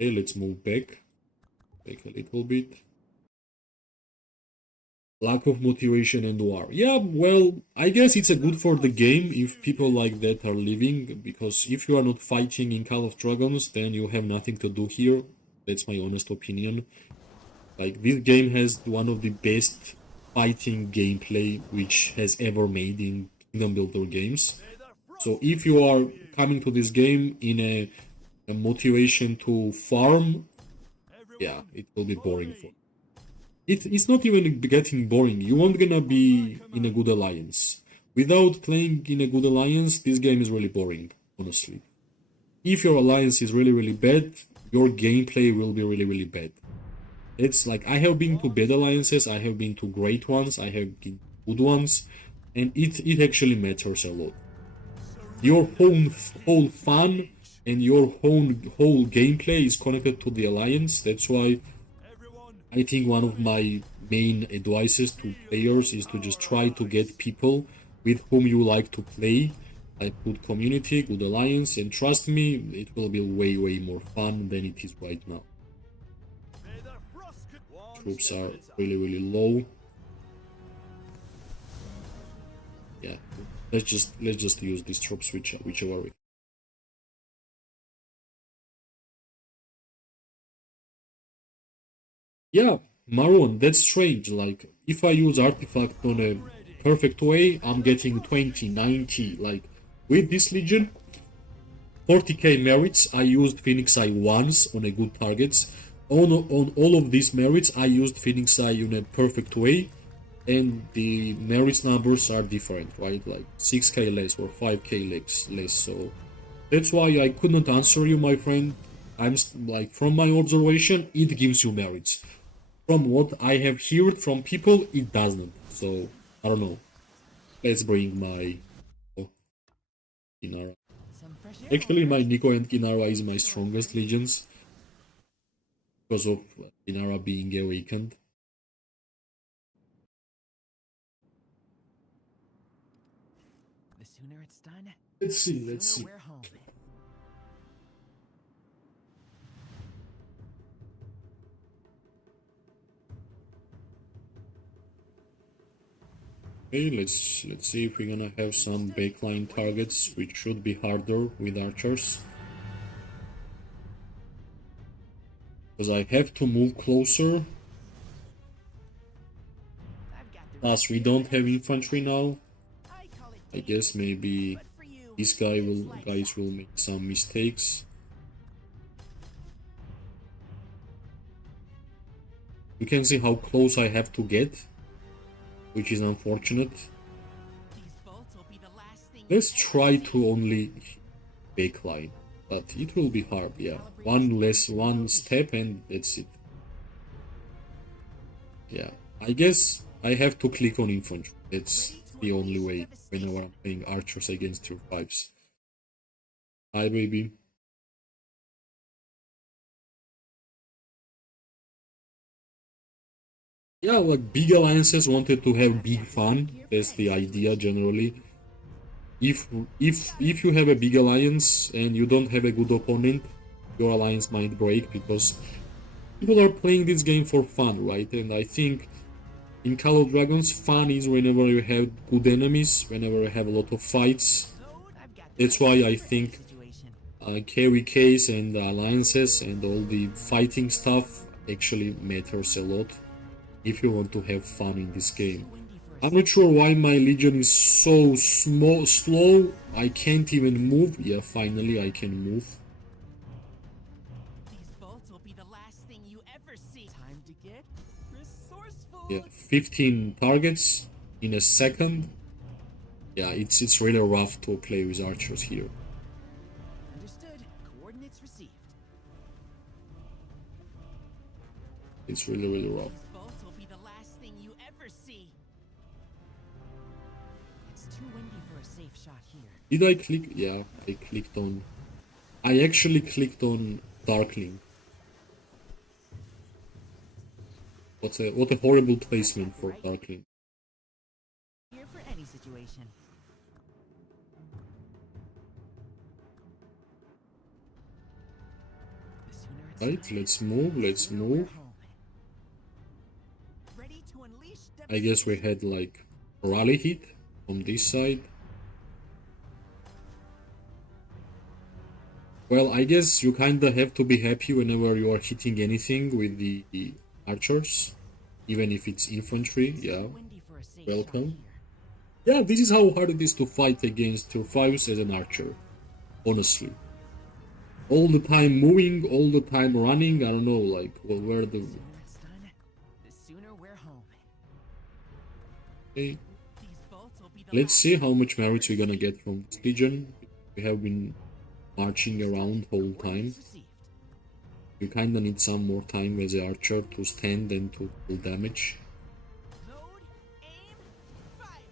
Okay, let's move back a little bit. Lack of motivation and war. Yeah, well, I guess it's a good for the game if people like that are leaving, because if you are not fighting in Call of Dragons, then you have nothing to do here. That's my honest opinion. Like, this game has one of the best fighting gameplay which has ever made in Kingdom Builder games. So if you are coming to this game in a motivation to farm, yeah, it will be boring for you. It's not even getting boring. You won't gonna be in a good alliance. Without playing in a good alliance, this game is really boring, honestly. If your alliance is really, really bad, your gameplay will be really, really bad. It's like, I have been to bad alliances, I have been to great ones, I have been good ones, and it actually matters a lot. Your whole fun and your whole gameplay is connected to the alliance. That's why I think one of my main advices to players is to just try to get people with whom you like to play, like good community, good alliance, and trust me, it will be way, way more fun than it is right now. Troops are really, really low. Yeah, let's just use these troops whichever way. Yeah, Maroon, that's strange. Like, if I use artifact on a perfect way, I'm getting 20, 90. Like, with this legion, 40k merits, I used Phoenix Eye once on a good targets. On all of these merits, I used Phoenix Eye in a perfect way, and the merits numbers are different, right? Like 6k less or 5k less. So that's why I could not answer you, my friend. I'm like, from my observation, it gives you merits. From what I have heard from people, it doesn't. So I don't know. Let's bring my Inara. Actually, my Nico and Inara is my strongest legions because of Inara being awakened. The sooner it's done, Let's see. we're home. Okay, let's see if we're gonna have some backline targets, which should be harder with archers. Because I have to move closer. Plus, we don't have infantry now. I guess maybe this guys will make some mistakes. You can see how close I have to get, which is unfortunate. Let's try to only backline, but it will be hard, yeah. One step and that's it. Yeah, I guess I have to click on infantry. That's the only way whenever I'm playing archers against tier 5s. Hi, baby. Yeah, like big alliances wanted to have big fun. That's the idea generally. If you have a big alliance and you don't have a good opponent, your alliance might break because people are playing this game for fun, right? And I think in Call of Dragons, fun is whenever you have good enemies, whenever you have a lot of fights. Toad, I've got the That's right why key I for any think situation. KVKs and alliances and all the fighting stuff actually matters a lot if you want to have fun in this It's too game. windy for a I'm not safe sure shot. why my legion is so slow. I can't even move. Yeah, finally I can move. These bolts will be the last thing you ever see. Time to get Yeah, resourceful. 15 targets in a second. Yeah, it's really rough to play with archers here. Understood. Coordinates received. It's really rough. These bolts will be the last thing you ever see. It's too windy for a safe shot here. Did I click? Yeah, I clicked on. I actually clicked on Darkling. What a horrible placement for Darkling. Here for any situation. The sooner it's Right, done, let's move. the Let's sooner we're move. home. Ready to unleash I guess we had like rally hit from this side. Well, I guess you kinda have to be happy whenever you are hitting anything with the archers, even if it's infantry. Yeah, windy for a safe welcome. shot here. Yeah, this is how hard it is to fight against tier 5s as an archer, honestly. All the time moving, all the time running, I don't know, like, well, where the... The sooner it's done, the sooner we're home. Okay. These bolts will be the Let's last see how thing much you merits ever we're gonna see. get from this legion. We have been marching around whole time. Coordinates received. You kinda need some more time as an archer to stand and to deal damage. Load, aim, fire.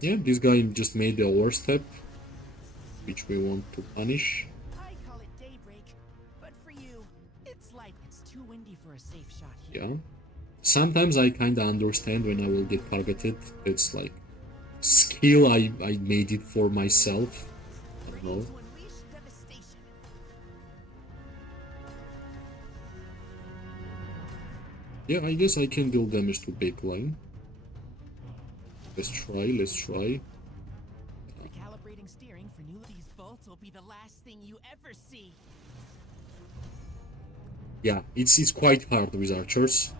Yeah, this guy just made the overstep, which we want to punish. I call it daybreak, but for you, it's like it's too windy for a safe shot here. Yeah. Sometimes I kinda understand when I will get targeted. It's like skill I made it for myself. I don't Ready know. to unleash devastation. Yeah, I guess I can deal damage to backline. Let's try. Recalibrating steering for new. These bolts will be the last thing you ever see. Yeah, it's quite hard with archers.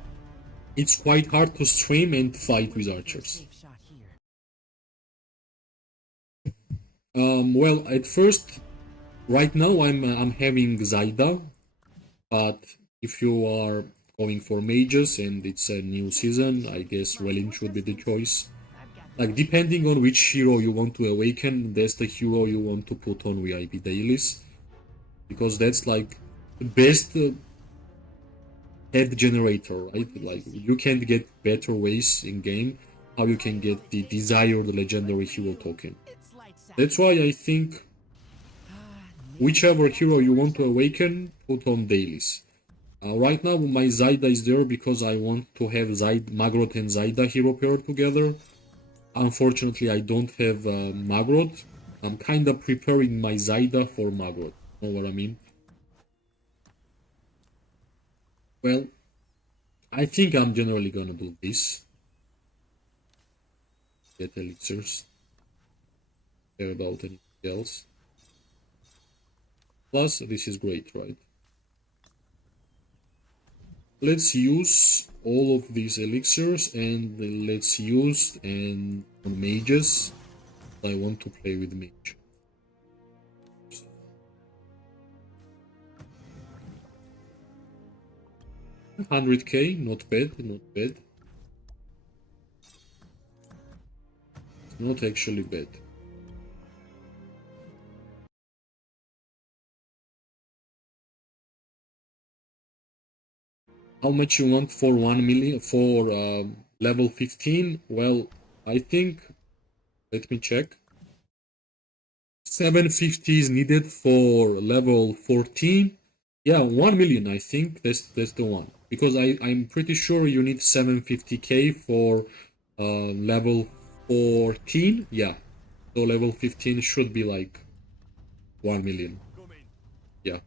It's quite hard to stream and fight with Windy for a archers. safe shot here. Well, at first, right now I'm having Zaida, but if you are going for mages and it's a new season, I guess Relin should be the choice. I've got the Like right depending on which hero you want to awaken, that's the hero you want to put on VIP dailies, because that's like the best head generator, right? Like you can't get better ways in game how you can get the desired legendary hero token. It's lights out. That's why I think whichever hero you want to awaken, put on dailies. Right now my Zaida is there because I want to have Magrot and Zaida hero pair together. Unfortunately, I don't have Magrot. I'm kinda preparing my Zaida for Magrot. Know what I mean? Well, I think I'm generally gonna do this. Get elixirs. Care about anything else. Plus, this is great, right? Let's use all of these elixirs and let's use and on mages. I want to play with mage. 100k, not bad, not bad. Not actually bad. How much you want for 1 million for level 15? Well, I think Let me check. 750 is needed for level 14. Yeah, 1 million, I think. That's the one. Because I'm pretty sure you need 750k for level 14. Yeah. So level 15 should be like 1 million. Come in. Yeah.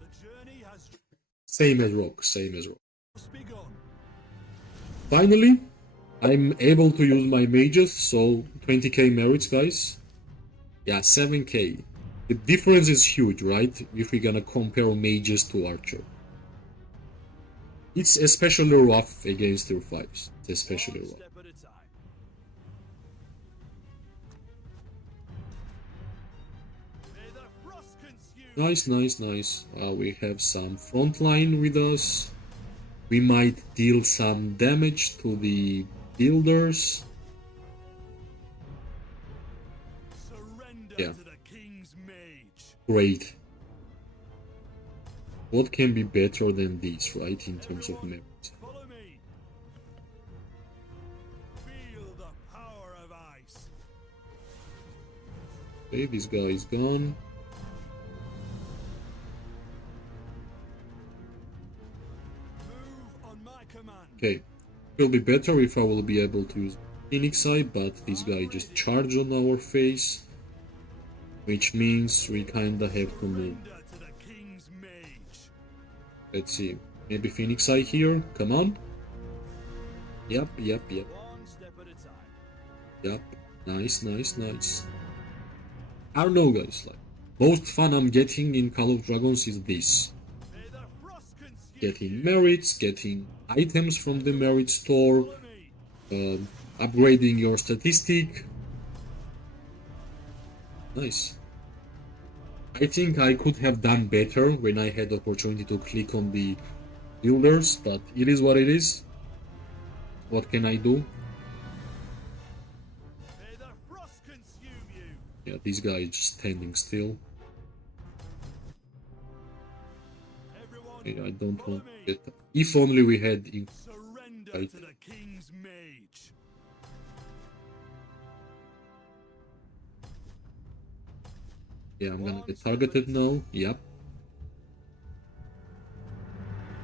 The journey has Same as Rock. Same as Rock. just begun. Finally, I'm able to use my mages. So 20k merits, guys. Yeah, 7k. The difference is huge, right? If we're gonna compare mages to archer. It's especially rough against tier 5s. It's especially One rough. step at a time. May the frost consume Nice, nice, nice. We have some frontline with us. We might deal some damage to the builders. Surrender Yeah. to the king's mage. Great. What can be better than this, right, in terms of merit? Follow me. Feel the power of ice. Okay, this guy is gone. Move on my command. Okay, it will be better if I will be able to use Phoenix Eye, but this guy just charged on our face, which means we kinda have to move. Surrender to the king's mage. Let's see, maybe Phoenix Eye here, come on. Yep. One step at a time. Yep, nice, nice, nice. I don't know, guys, like, most fun I'm getting in Call of Dragons is this. May the frost consume Getting merits, getting items from the merit store, Follow me. upgrading your statistic. Nice. I think I could have done better when I had the opportunity to click on the builders, but it is what it is. What can I do? May the frost consume you. Yeah, this guy is just standing still. Everyone, Yeah, I don't follow want me. to get... If only we had... Surrender Right. to the king's mage. Yeah, I'm gonna get targeted now. Yep.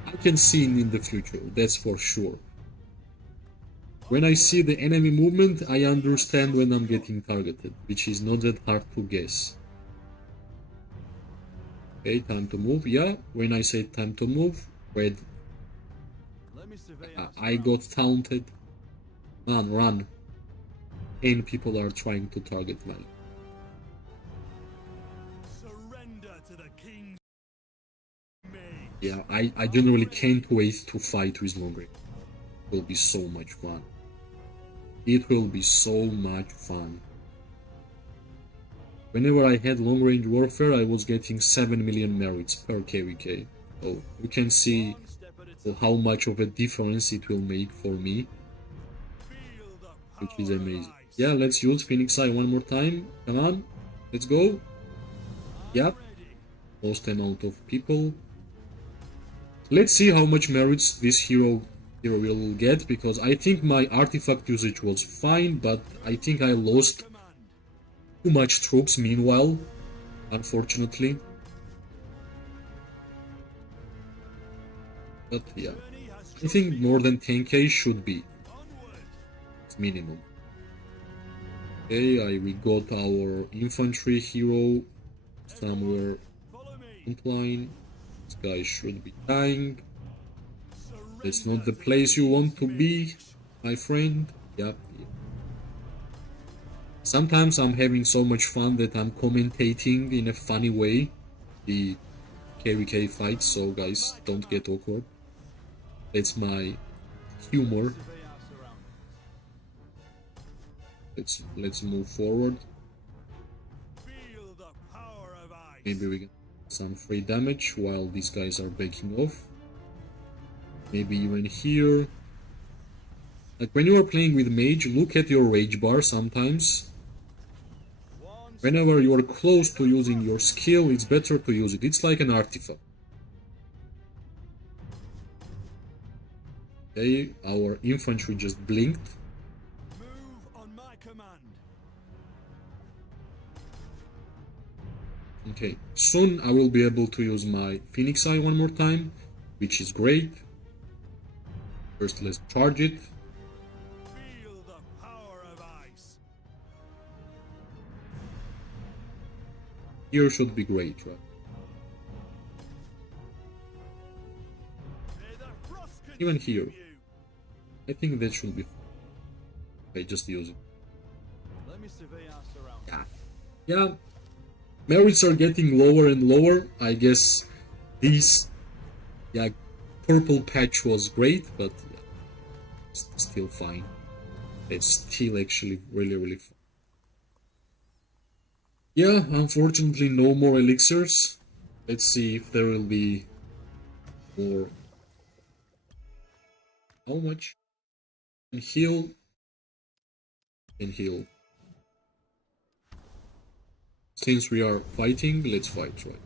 I can see in the future, that's for sure. When I see the enemy movement, I understand when I'm getting targeted, which is not that hard to guess. Okay, time to move. Yeah, when I say time to move, wait, Let me survey I got taunted. Man, run. 10 people are trying to target me. Surrender to the king's mage. Yeah, I generally can't wait to fight with long range. It will be so much fun. It will be so much fun. Whenever I had long range warfare, I was getting 7 million merits per KVK. So you can see One step at a time. how much of a difference it will make for me, Feel the which power is of amazing. ice. Yeah, let's use Phoenix Eye one more time. Come on, let's go. Yep, Ready. most amount of people. Let's see how much merits this hero will get, because I think my artifact usage was fine, but I think I lost Command. too much troops meanwhile, unfortunately. But yeah, Journey has I just think begun. more than 10k should be Onward. its minimum. Okay, we got our infantry hero somewhere Follow me. front line. This guy should be dying. That's Surrender not the to place you want to king's be, mage. my friend. Yep. Sometimes I'm having so much fun that I'm commentating in a funny way the KVK fights, so guys, don't get awkward. That's my humor. Survey our surroundings. Let's move forward. Feel the power of ice. Maybe we get some free damage while these guys are backing off. Maybe even here. Like when you are playing with mage, look at your rage bar sometimes. One Whenever you are close to using your skill, it's better to use it. It's like an artifact. Okay, our infantry just blinked. move on my command. Okay, soon I will be able to use my Phoenix Eye one more time, which is great. First, let's charge it. Feel the power of ice. Here should be great, right? May the frost Even consume here. you. I think that should be fine. Okay, just use it. Let me survey our surroundings. Yeah. Yeah. Merits are getting lower and lower. I guess this, yeah, purple patch was great, but yeah, still fine. It's still actually really fun. Yeah, unfortunately no more elixirs. Let's see if there will be more. How much? And heal. And heal. Since we are fighting, let's fight, right?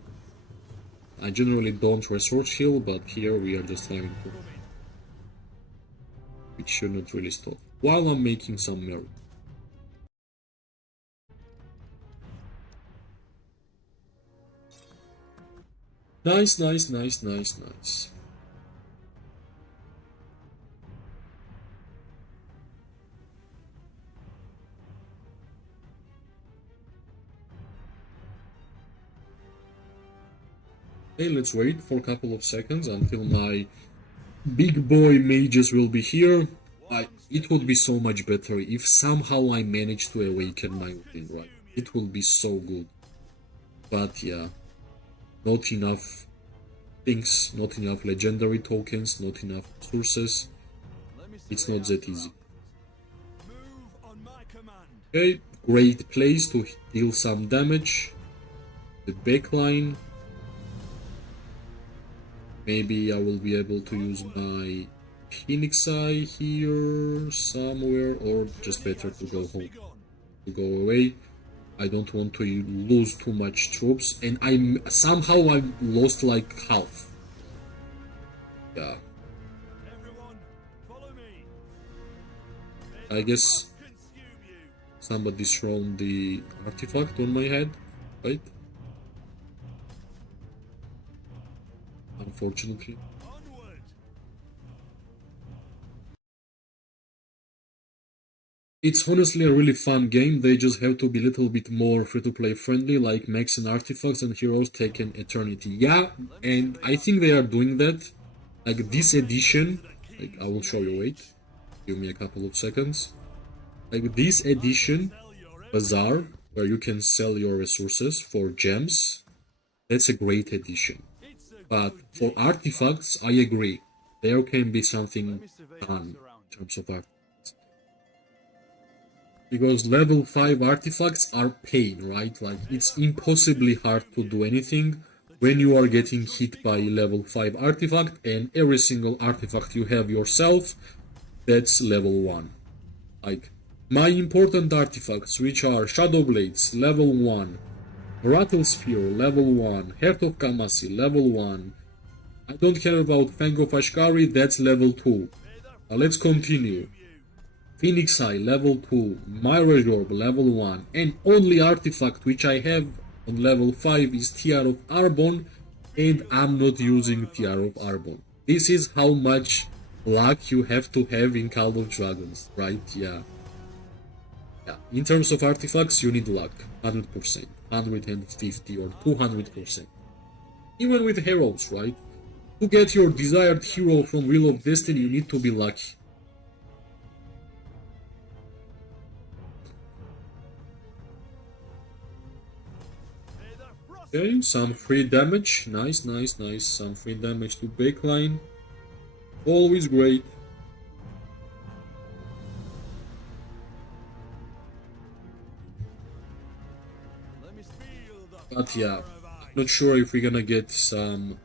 I generally don't resource heal, but here we are just having to. Which should not really stop. While I'm making some merit. Nice. Okay, let's wait for a couple of seconds until my big boy mages will be here. It would be so much better if somehow I manage to awaken my Odin, right? It will be so good. But yeah, not enough things, not enough legendary tokens, not enough resources. It's not that easy. Move on my command. Okay, great place to deal some damage. The backline. Maybe I will be able to use my Phoenix Eye here somewhere, or just better to go home, to go away. I don't want to lose too much troops, and I lost like half. Yeah. Everyone, follow me. I guess Consume you. somebody's thrown the artifact on my head, right? Unfortunately. Onward. It's honestly a really fun game. They just have to be a little bit more free-to-play friendly, like max and artifacts and heroes take an eternity. Yeah, and I think they are doing that. Like this edition, like I will show you, wait. Give me a couple of seconds. Like this edition, Bazaar, where you can sell your resources for gems, that's a great edition. But for artifacts, I agree. There can be something done in terms of art. Because level 5 artifacts are pain, right? Like, it's impossibly hard to do anything when you are getting hit by level 5 artifact, and every single artifact you have yourself, that's level 1. Like, my important artifacts, which are Shadow Blades, level 1, Rattle Spear, level 1, Heart of Kamasi, level 1. I don't care about Fang of Ashkari, that's level 2. Now let's continue. Phoenix Eye level 2, Mirage Orb level 1, and only artifact which I have on level 5 is Tiara of Arbon, and I'm not using Tiara of Arbon. This is how much luck you have to have in Call of Dragons, right? Yeah. In terms of artifacts, you need luck, 100%, 150 or 200%. Even with heroes, right? To get your desired hero from Wheel of Destiny, you need to be lucky. Okay, some free damage. Nice. Some free damage to backline. Always great. But yeah, I'm not sure if we're gonna get some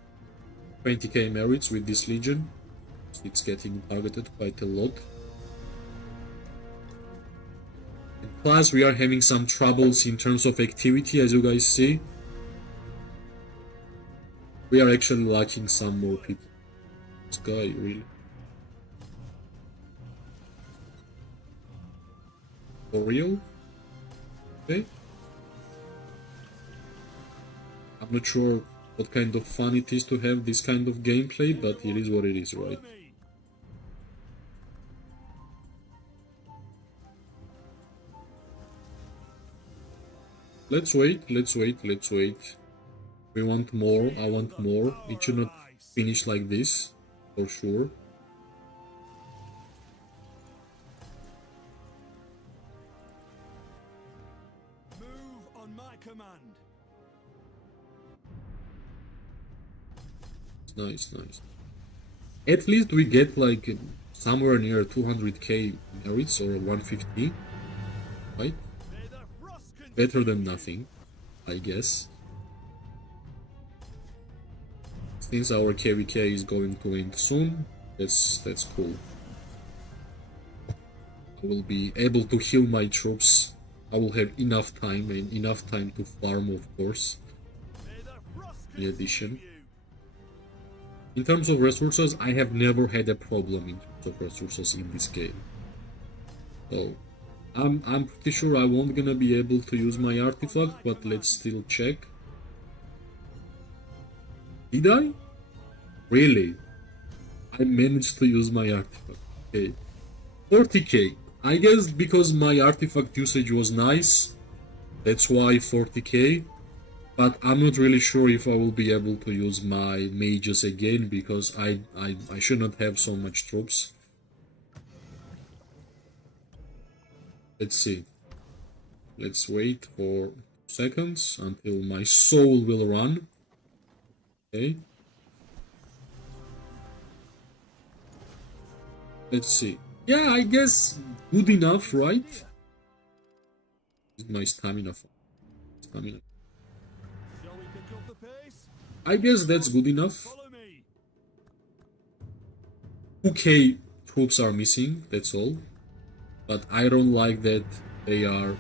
20k merits with this legion. It's getting targeted quite a lot. And plus, we are having some troubles in terms of activity, as you guys see. We are actually lacking some more people. This guy, really? For real? Okay. I'm not sure what kind of fun it is to have this kind of gameplay, but it is what it is, Follow right? me. Let's wait, let's wait, let's wait. We want more, I want more. It should not finish like this, for sure. Move on my command. Nice, nice. At least we get like somewhere near 200k merits or 150, right? May the frost Better than nothing, I guess. Since our KVK is going to end soon, that's cool. I will be able to heal my troops. I will have enough time and enough time to farm, of course, May the frost in addition. you. In terms of resources, I have never had a problem in terms of resources in this game. So, I'm pretty sure I won't gonna be able to use my artifact, but let's still check. Did I? Really? I managed to use my artifact. Okay. 40k. I guess because my artifact usage was nice, that's why 40k. But I'm not really sure if I will be able to use my mages again, because I should not have so much troops. Let's see. Let's wait for seconds until my soul will run. Okay. Let's see. Yeah, I guess good enough, right? My stamina. Stamina. Shall we pick up the pace? I guess that's good enough. Follow me. 2k troops are missing, that's all. But I don't like that they are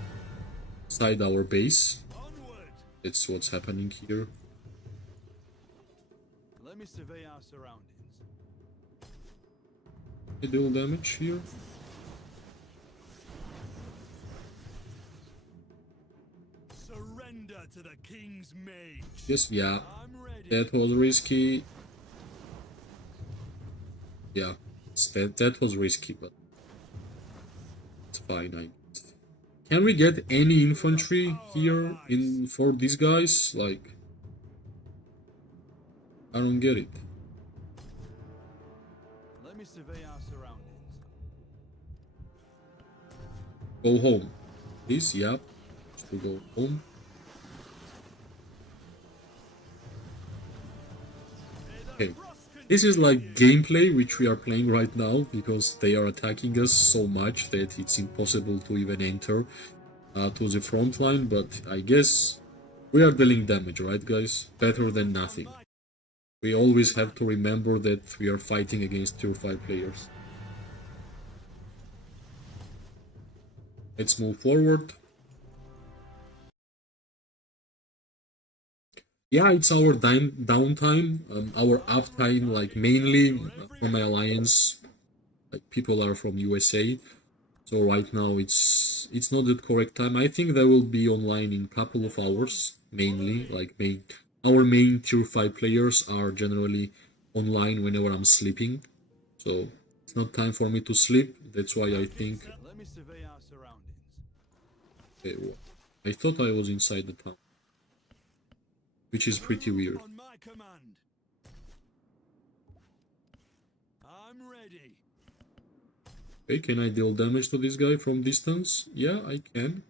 inside our base. Onward. That's what's happening here. Let me survey our surroundings. I deal damage here. Surrender to the king's mage. Yes, yeah, I'm ready. that was risky. Yeah, that was risky, but it's fine, I guess. Can we get any infantry here in for these guys? Like, I don't get it. Let me survey our surroundings. Go home. Please, yeah. Just to go home. Okay. This is like gameplay which we are playing right now, because they are attacking us so much that it's impossible to even enter to the front line, but I guess we are dealing damage, right guys? Better than nothing. We always have to remember that we are fighting against tier 5 players. Let's move forward. Yeah, it's our downtime, our uptime, like mainly from my alliance, like people are from USA, so right now it's not the correct time. I think they will be online in couple of hours, mainly, like our main tier 5 players are generally online whenever I'm sleeping, so it's not time for me to sleep, that's why I think... Let me survey our surroundings. Okay, well, I thought I was inside the town, which is pretty weird. On my command. I'm ready. Okay, can I deal damage to this guy from distance? Yeah, I can.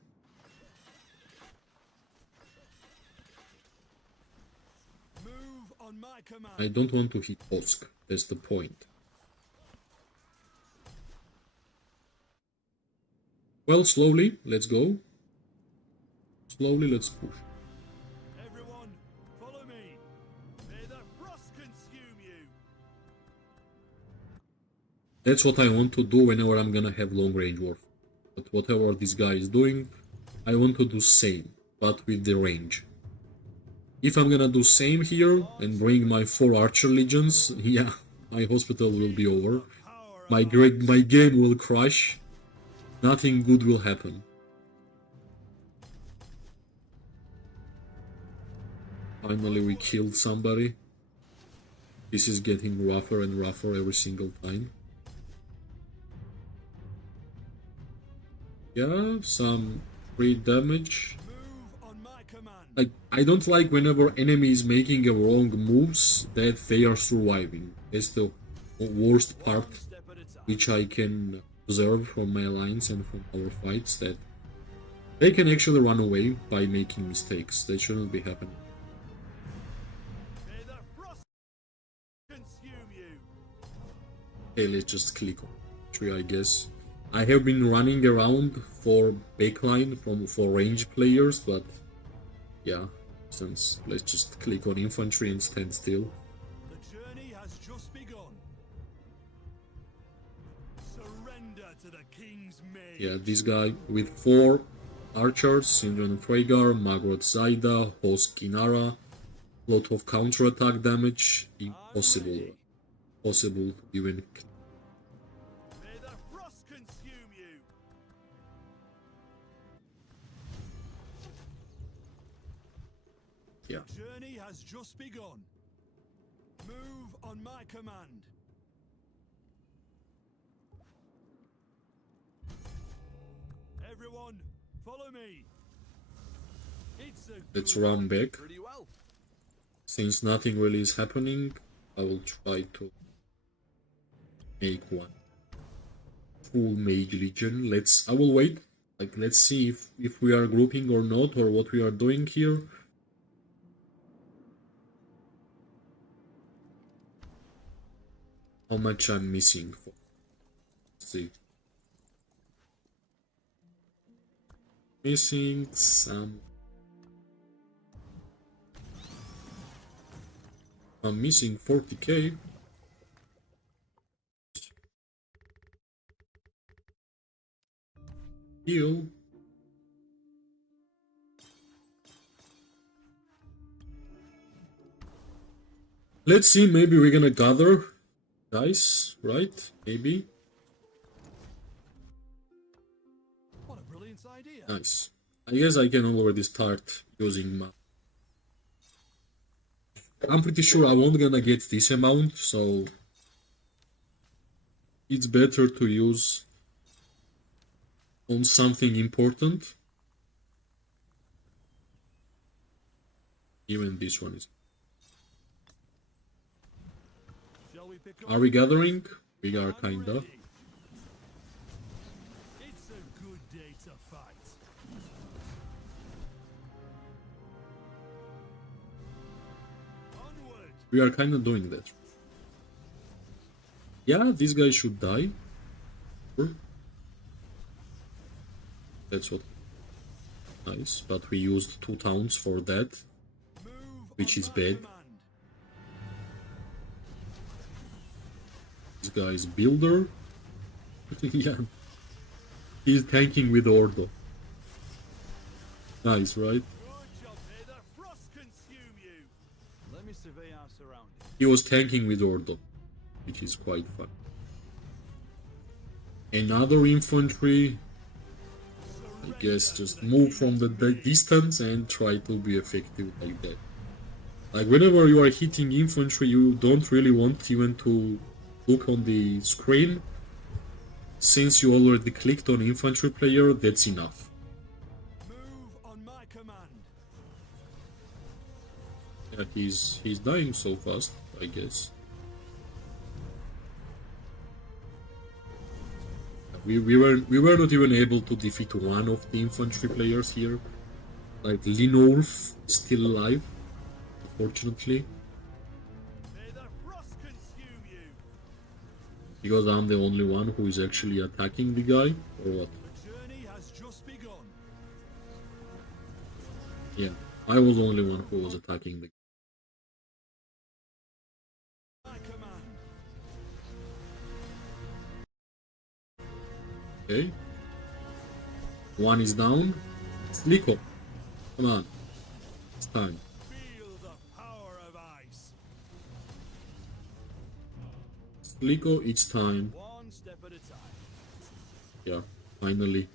Move on my command. I don't want to hit Osk, that's the point. Well, slowly, let's go. Slowly, let's push. Everyone, follow me. May the frost consume you. That's what I want to do whenever I'm gonna have long range warfare. But whatever this guy is doing, I want to do same, but with the range. If I'm gonna do same here and bring my 4 archer legions, yeah, my hospital will be over. My game will crash. Nothing good will happen. Finally we killed somebody. This is getting rougher and rougher every single time. Yeah, some free damage. Move on my command. Like, I don't like whenever enemy is making a wrong moves that they are surviving. That's the worst part, One step at a time. which I can observe from my alliance and from our fights, that they can actually run away by making mistakes. That shouldn't be happening. May the frost consume you. Okay, let's just click on tree, I guess. I have been running around for backline for range players, but yeah, since let's just click on infantry and stand still. The journey has just begun. Surrender to the king's mage. Yeah, this guy with 4 archers, Sinjon Freygar, Magrod Zaida, Host Kinara, lot of counter-attack damage, impossible. Possible to even. May the frost consume you. Yeah. The journey has just begun. Move on my command. Everyone, follow me. It's a Let's good run one. back. Pretty well. Since nothing really is happening, I will try to make one full mage legion. I will wait. Like, let's see if we are grouping or not, or what we are doing here. How much I'm missing for. Let's see. Missing some. I'm missing 40k. Heal. Let's see, maybe we're gonna gather dice, right? Maybe. What a brilliant idea. Nice. I guess I can already start using my. I'm pretty sure I won't gonna get this amount, so it's better to use on something important. Even this one is. Shall we pick up? Are we gathering? We are I'm kinda. ready. It's a good day to fight. Onward. We are kinda doing that. Yeah, this guy should die. Sure. That's what. Nice, but we used 2 towns for that, Move which on is my bad. command. This guy is builder. Yeah. He's tanking with Ordo. Nice, right? Good job. May the frost consume you. Let me survey our surroundings. He was tanking with Ordo, which is quite fun. Another infantry. I guess just move from the distance and try to be effective like that. Like, whenever you are hitting infantry, you don't really want even to look on the screen. Since you already clicked on infantry player, that's enough. Move on my command. Yeah, he's dying so fast, I guess. We were not even able to defeat one of the infantry players here. Like, Linorf is still alive, unfortunately. May the frost consume you. Because I'm the only one who is actually attacking the guy, or what? The journey has just begun. Yeah, I was the only one who was attacking the guy. My command. Okay. One is down. It's Liko. Come on. It's time. Feel the power of ice. It's Liko, it's time. One step at a time. Yeah, finally.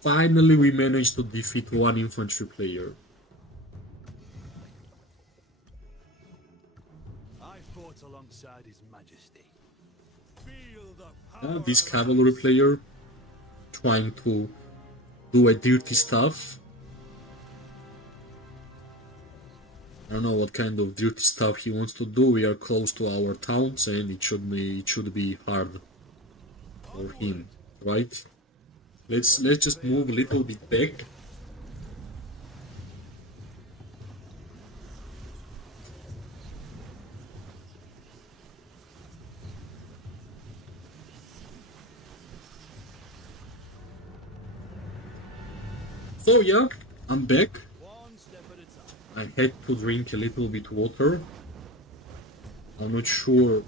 Finally we managed to defeat one infantry player. I fought alongside His Majesty. Feel the power This of cavalry player trying to do a dirty stuff. I don't know what kind of dirty stuff he wants to do. We are close to our towns and it should be hard for him, right? Let's just move a little bit back. So yeah, I'm back. one step at a time. I had to drink a little bit water. I'm not sure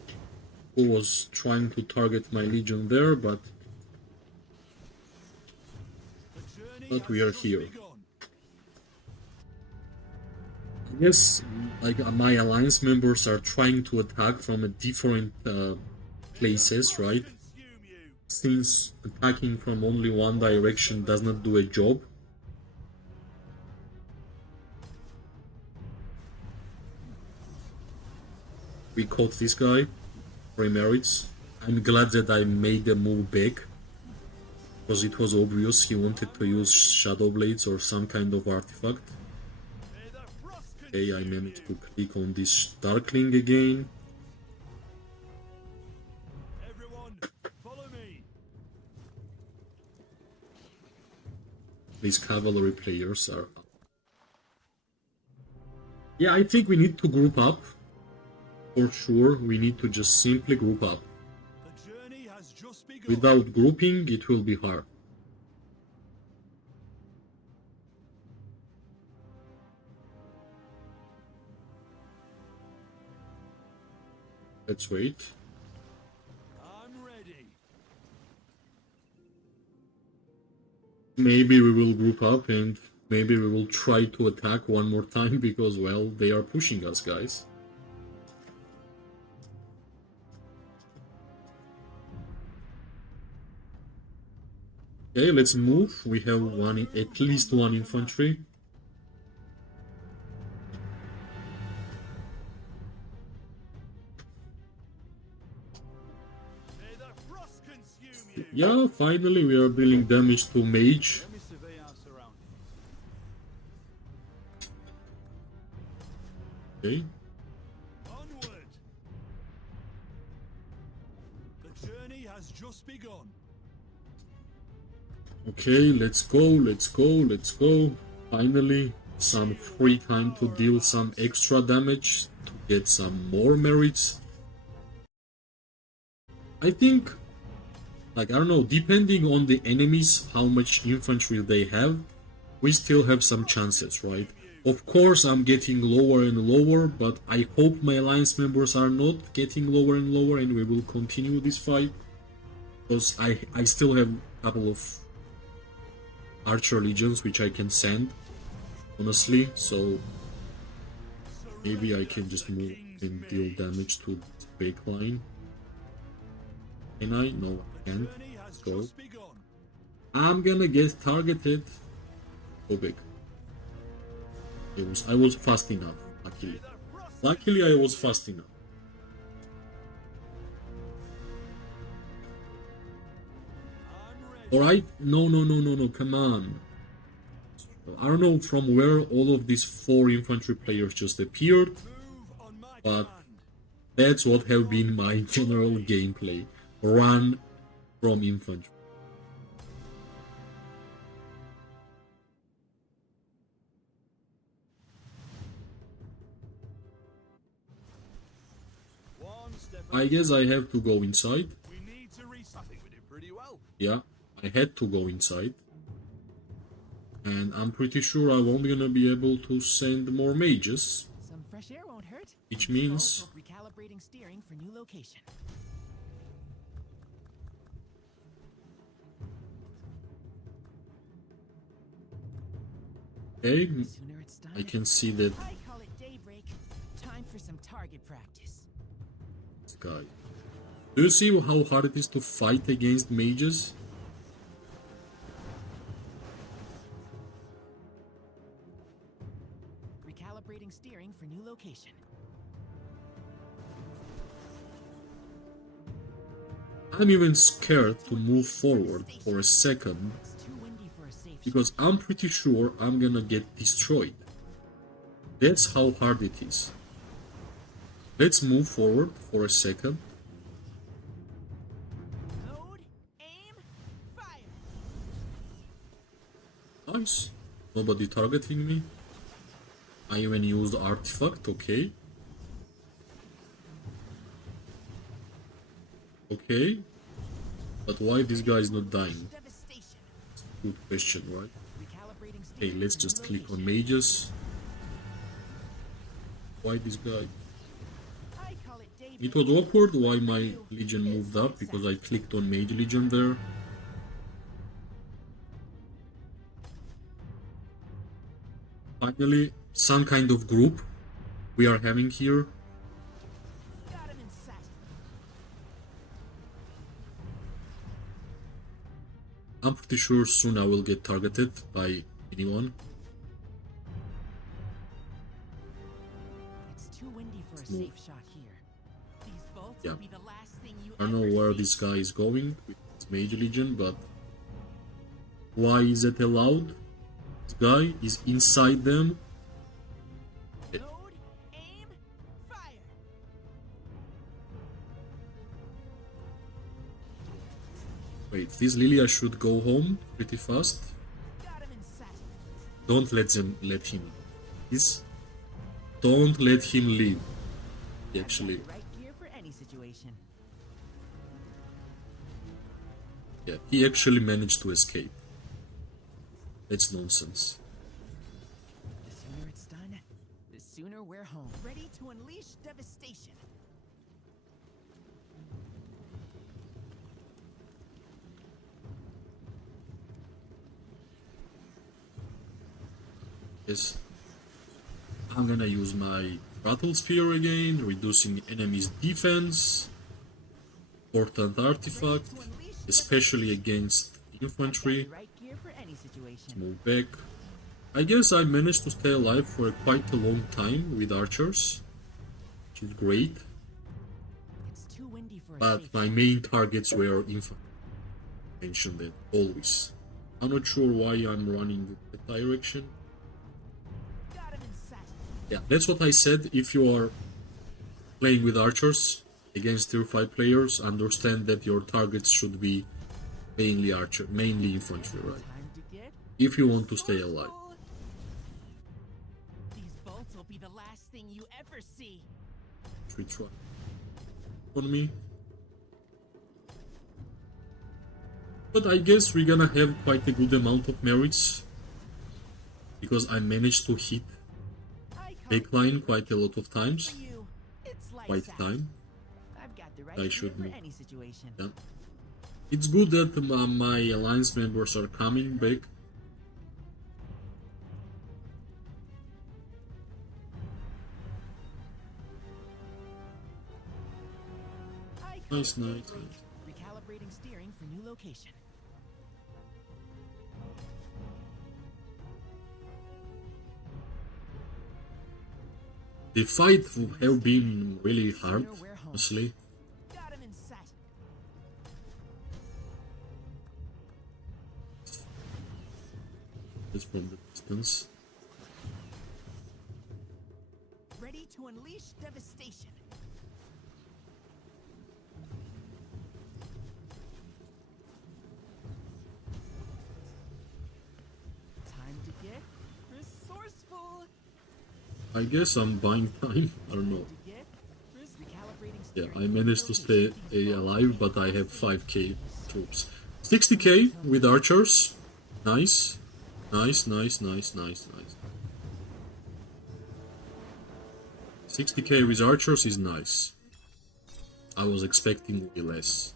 who was trying to target my legion there, but The journey we has are just here. begun. I guess like my alliance members are trying to attack from a different places, right? Consume you. Since attacking from only one direction does not do a job. We caught this guy for merits. I'm glad that I made the move back, because it was obvious he wanted to use shadow blades or some kind of artifact. May the frost Okay, I consume managed to you. click on this darkling again. Everyone, follow me. These cavalry players are up. Yeah, I think we need to group up. For sure, we need to just simply group up. The journey has just begun. Without grouping, it will be hard. Let's wait. I'm ready. Maybe we will group up and maybe we will try to attack one more time because, well, they are pushing us, guys. Okay, let's move. We have at least one infantry. May the frost consume you. Yeah, finally we are dealing damage to mage. Let me survey our surroundings. Okay. Onward. The journey has just begun. Okay, let's go, let's go, let's go. Finally, some free time to deal some extra damage, to get some more merits. I think, like, I don't know, depending on the enemies, how much infantry they have, we still have some chances, right? Of course, I'm getting lower and lower, but I hope my alliance members are not getting lower and lower and we will continue this fight. Because I still have a couple of archer legions which I can send, honestly, so maybe I can just move and deal damage to this big line. Can I? No, I can't. Journey has Go. just begun. I'm gonna get targeted. Go big. I was fast enough, luckily. Luckily I was fast enough. I'm ready. Alright? No, come on. I don't know from where all of these 4 infantry players just appeared, Move on my but command. that's what have been my general gameplay. Run from infantry. One step I guess I have to go inside. We need to I think we did pretty well. Yeah, I had to go inside. And I'm pretty sure I won't gonna be able to send more mages. Some fresh air won't hurt. Which These means- skulls help recalibrating steering for new location. Okay, The sooner it's done, I can see that I call it daybreak. Time for some target practice. this guy. Do you see how hard it is to fight against mages? Recalibrating steering for new location. I'm even scared to move forward for a second It's too windy for a safe because I'm pretty sure I'm gonna get destroyed. That's how hard it is. Let's move forward for a second. shot. Load, aim, fire. Nice. Nobody targeting me. I even used artifact, okay. Okay. But why this guy is not dying? Devastation. Good question, right? Recalibrating Okay, steering let's for just new click on location. mages. Why this guy? I call it daybreak. It was awkward why my legion moved up because I clicked on mage legion there. Finally, some kind of group we are having here. Got him in sight. I'm pretty sure soon I will get targeted by anyone. It's too windy for a move. safe shot here. These bolts Yeah. will be the last thing you I don't ever know where see. this guy is going with his mage legion, but why is it allowed? This guy is inside them. Load, aim, fire. Wait, this Lilia should go home pretty fast. Got him in sight. Don't let him. Please. Don't let him leave. Actually, Got the right gear for any situation. yeah, he actually managed to escape. That's nonsense. The sooner it's done, the sooner we're home. Ready to unleash devastation. Yes. I'm gonna use my battle spear again, reducing enemies' defense. Important artifact, To unleash especially against got infantry. the right gear for any situation. Move back. I guess I managed to stay alive for quite a long time with archers, which is great. It's too windy for a But safe my shot. main targets were infantry. Mentioned that always. I'm not sure why I'm running that direction. Got him in sight. Yeah, that's what I said. If you are playing with archers against tier 5 players, understand that your targets should be mainly infantry, right? Time to get If you want to stay alive. resourceful. These bolts will be the last thing you ever see. Retry on me. But I guess we're gonna have quite a good amount of merits because I managed to hit I call backline quite a lot of times. for you. It's lights Quite out. time. I've got the right I gear should for move. any situation. Yeah. It's good that my alliance members are coming back. I call Nice, it nice, daybreak. nice. Recalibrating steering for new location. The fight would have been really hard, Sooner we're home. honestly. Got him in sight. Just from the distance. Ready to unleash devastation. Time to get resourceful. I guess I'm buying time. I don't know. To get recalibrating Yeah, steering I for managed to location. stay alive, but I have 5k troops. 60k with archers. Nice. Nice, nice, nice, nice, nice. 60k with archers is nice. I was expecting way less.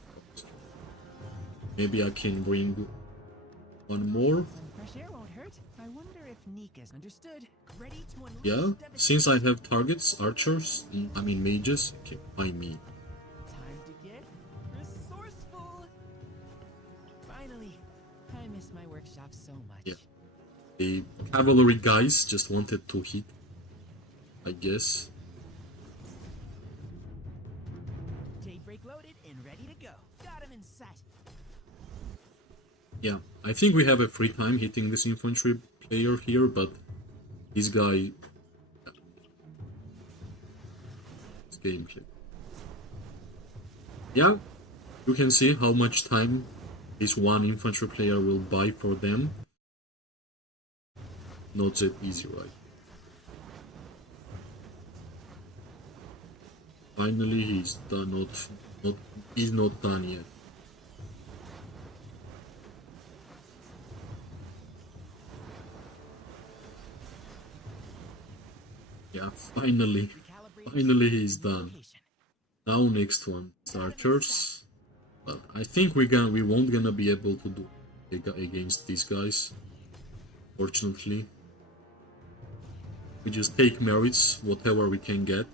Maybe I can bring one more. Some fresh air won't hurt. I wonder if Nika's understood. Ready to unleash Yeah, devastation. since I have targets, archers, I mean mages, can find me. Time to get resourceful. Finally, I miss my workshop so much. Yeah. The cavalry guys just wanted to hit, I guess. Daybreak loaded and ready to go. Got Got him in set. Yeah, I think we have a free time hitting this infantry player here, but this guy... This gameplay. Yeah, you can see how much time this one infantry player will buy for them. Not that easy, right? Finally, he's done. He's not done yet. Yeah, finally he's done. Now next one, archers. But I think we won't gonna be able to do against these guys. Fortunately, we just take merits, whatever we can get.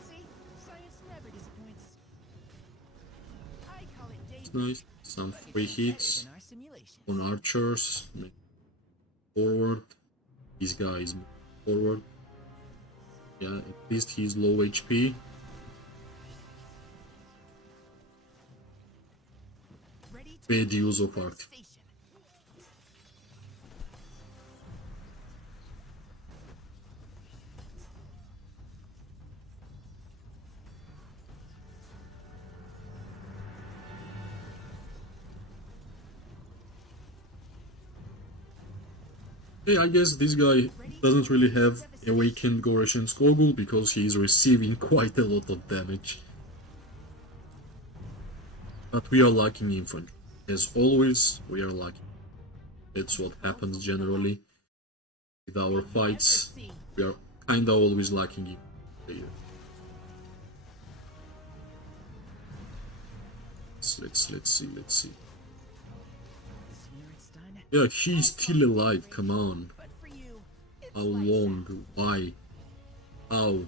See, science never disappoints. I call it It's nice. Some free hits our simulations. on archers. Forward. This guy is forward. Yeah, at least he's low HP. Bad use of art. Hey, I guess this guy doesn't really have awakened Goresh Skogul because he's receiving quite a lot of damage. But we are lacking infantry. As always, we are lacking. That's what happens generally with our fights. We are kinda always lacking infantry. Let's see. Yeah, he's still alive, come on. How long? Why? How?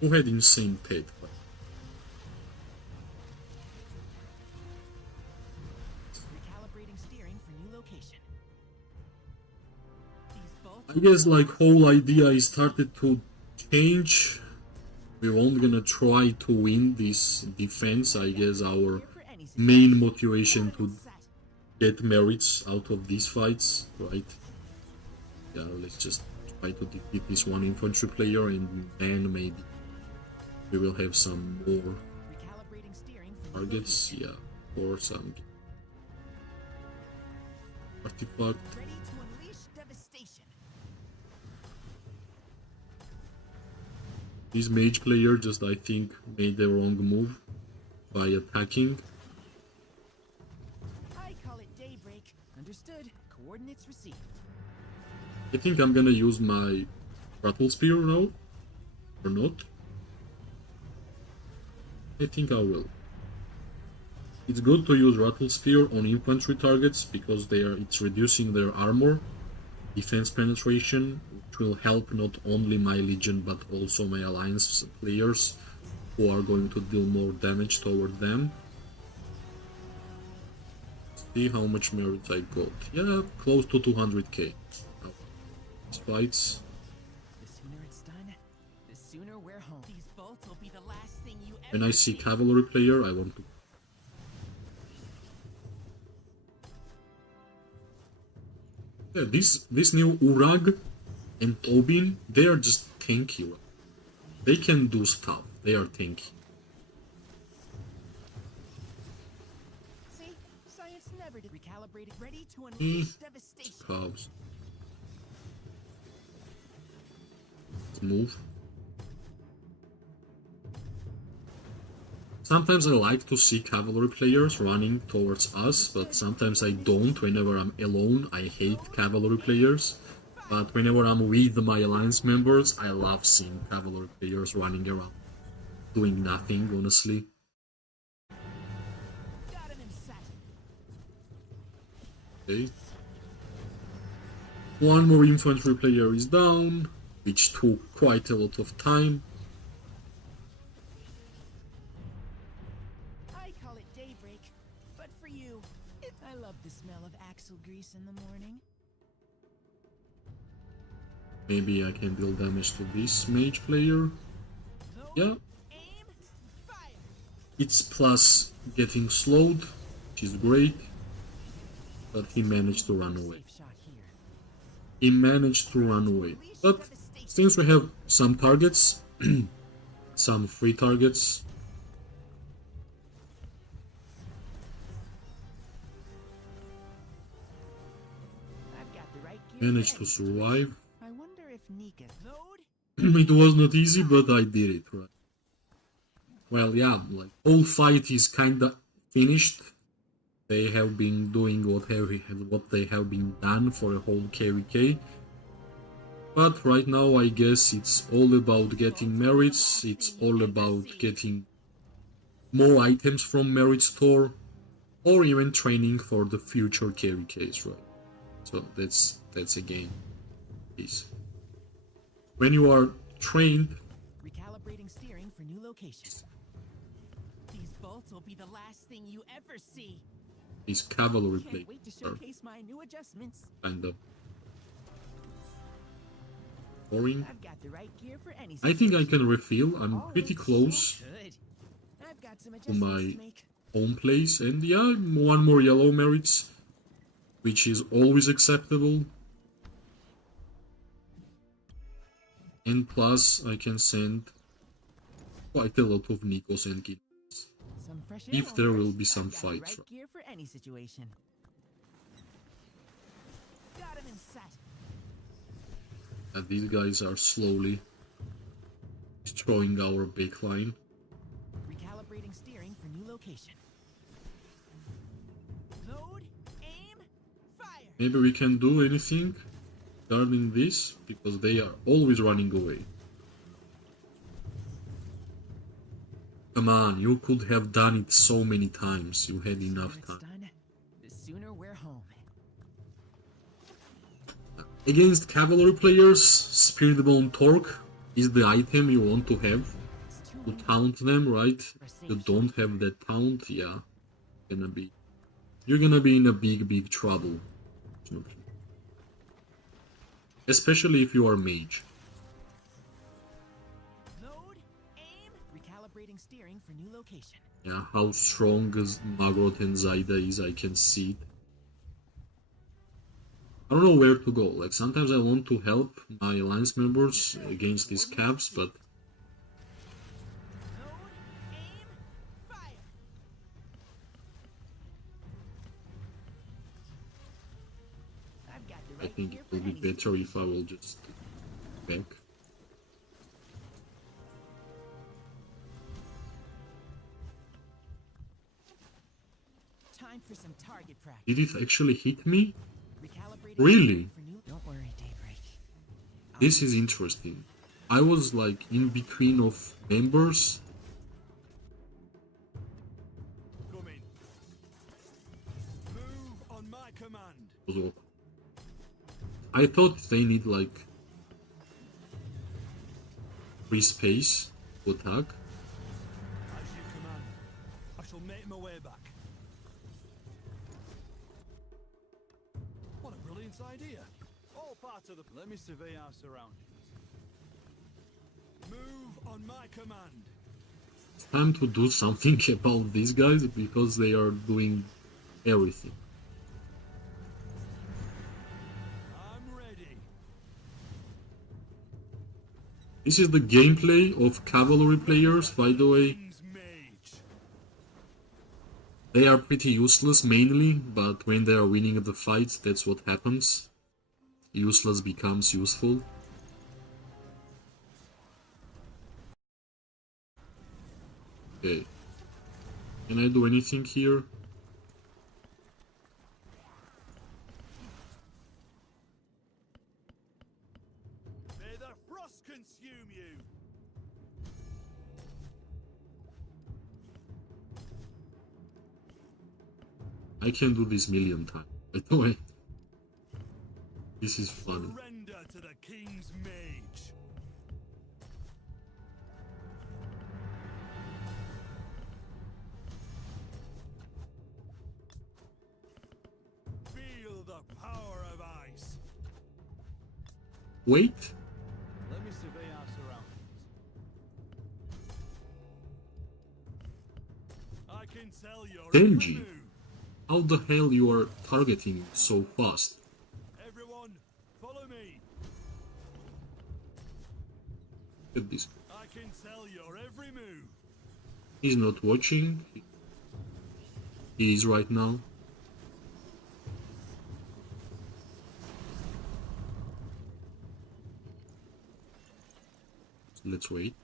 Who had insane pet? Recalibrating steering for new location. I guess like whole idea is started to change. We won't gonna try to win this defense. I guess our main motivation to get merits out of these fights, right? Yeah, let's just try to defeat this one infantry player and then maybe we will have some more targets, yeah, or some artifact. This mage player just, I think, made the wrong move by attacking. I call it daybreak. Understood. Coordinates received. I think I'm gonna use my rattle spear now, or not. I think I will. It's good to use rattle spear on infantry targets because it's reducing their armor, defense penetration, which will help not only my legion but also my alliance players who are going to deal more damage toward them. See how much merit I got. Yeah, close to 200k. Fights. The sooner it's done, the sooner we're home. These bolts will be the last thing you ever When I see cavalry player, I want to. Yeah, this new Urag and Tobin, they are just tanky. They can do stuff. They are tanky. See, science never did recalibrated, ready to unleash devastation. Cows. Let's move. Sometimes I like to see cavalry players running towards us, but sometimes I don't. Whenever I'm alone, I hate cavalry players. But whenever I'm with my alliance members, I love seeing cavalry players running around, doing nothing, honestly. Got him in set. Okay. One more infantry player is down, which took quite a lot of time. I call it daybreak, but for you, I love the smell of axle grease in the morning. Maybe I can deal damage to this mage player. Yeah, Aim, fire. it's plus getting slowed, which is great, but he managed to run away. Safe shot here. He managed to run away. But since we have some targets, some free targets, I've got the right gear managed for to any survive. I wonder if Nika. Load. It was not easy, but I did it, right? Well, yeah, like, whole fight is kinda finished. They have been doing what they have been done for a whole KVK. But right now, I guess it's all about getting merits. It's all about getting more items from merit store, or even training for the future KVKs, right? So that's a game piece. When you are trained, Recalibrating steering for new location. These bolts will be the last thing you ever see. these cavalry Can't wait to players are showcase my new adjustments. kind of boring. I've got the right gear for any I think I situation. can refill. I'm Oh, pretty it's close so good. I've got some to adjustments my to make. home place, and yeah, one more yellow merits, which is always acceptable. And plus, I can send quite a lot of Nikos and Kid Some fresh air, if there all will right. be some I've got the fights. right gear for any situation. Got him in set. And these guys are slowly destroying our backline. Recalibrating steering for new location. Load, aim, fire. Maybe we can do anything regarding this, because they are always running away. Come on, you could have done it so many times. You had The sooner enough it's time. done, the sooner we're home. Against cavalry players, Spirit Bone Torque is the item you want to have It's too to windy taunt them, right? for a safe You shot don't here. have that taunt, yeah. You're gonna be in a big trouble. Especially if you are mage. Load, aim, recalibrating steering for new location. Yeah, how strong as Magrot and Zaida is, I can see it. I don't know where to go. Like, sometimes I want to help my alliance members against these cabs, but Load, aim, fire. I've got the I right think gear it for will be any better if I situation. will just back. Time for some target practice. Did it actually hit me? Recalibrating Really? steering for new. Don't worry, Daybreak. This is interesting. I was like in between of members. Come in. Move on my command. So I thought they need like free space to attack. As you command. I shall make my way back. What a brilliant idea. All part of the... Let me survey our surroundings. Move on my command. It's time to do something about these guys because they are doing everything. I'm ready. This is the gameplay of cavalry players, by the way. King's mage. They are pretty useless mainly, but when they are winning the fights, that's what happens. Useless becomes useful. Okay. Can I do anything here? May the frost consume you. I can do this million times. By the way, this is funny. Surrender to the king's mage. Feel the power of ice. Wait, can tell your every Denji, move. how the hell you are targeting so fast? Everyone, follow me. Look at this. I can tell your every move. He's not watching. He is right now. Let's wait.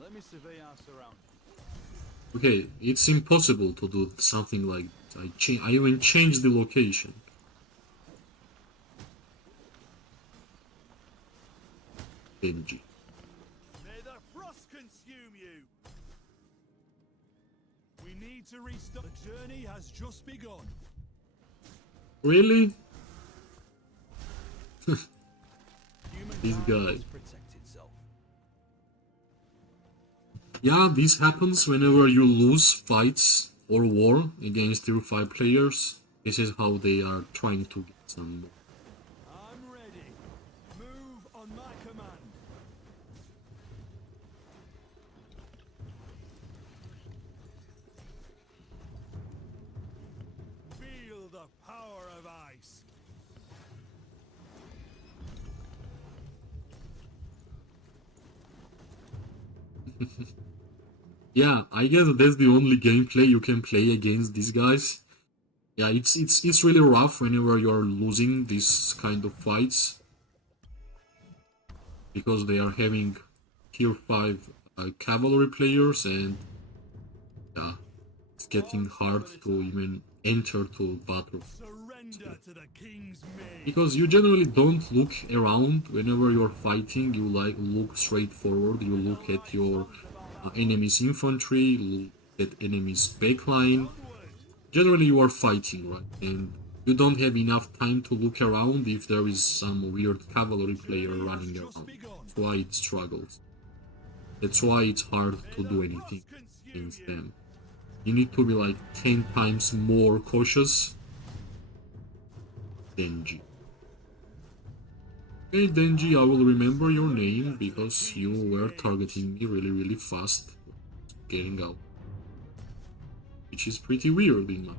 Let me survey our surroundings. Okay, it's impossible to do something like that. I even changed the location. Denji. May the frost consume you. We need to restart. The journey has just begun. Really? This Humankind guy. must protect itself. Yeah, this happens whenever you lose fights or war against tier 5 players. This is how they are trying to get some. I'm ready. Move on my command. Feel the power of ice. Yeah, I guess that's the only gameplay you can play against these guys. Yeah, it's really rough whenever you're losing these kind of fights because they are having tier 5 cavalry players, and yeah, it's getting hard to even enter to battle. Surrender to the king's maid. Because you generally don't look around whenever you're fighting. You like look straight forward. You look at your enemy's infantry, look at enemy's backline. Generally you are fighting, right? And you don't have enough time to look around if there is some weird cavalry player running around. That's why it struggles. That's why it's hard to do anything against them. You need to be like 10 times more cautious. Denji. Okay, Denji, I will remember your name because you were targeting me really fast. Getting out. Which is pretty weird in my...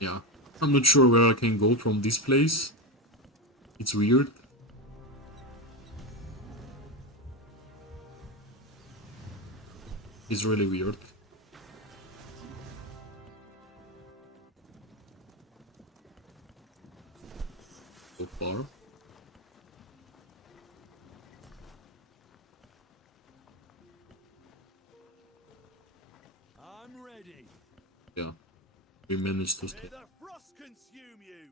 Yeah, I'm not sure where I can go from this place. It's weird. It's really weird. So far. I'm ready. Yeah, we managed to May stay. the frost consume you.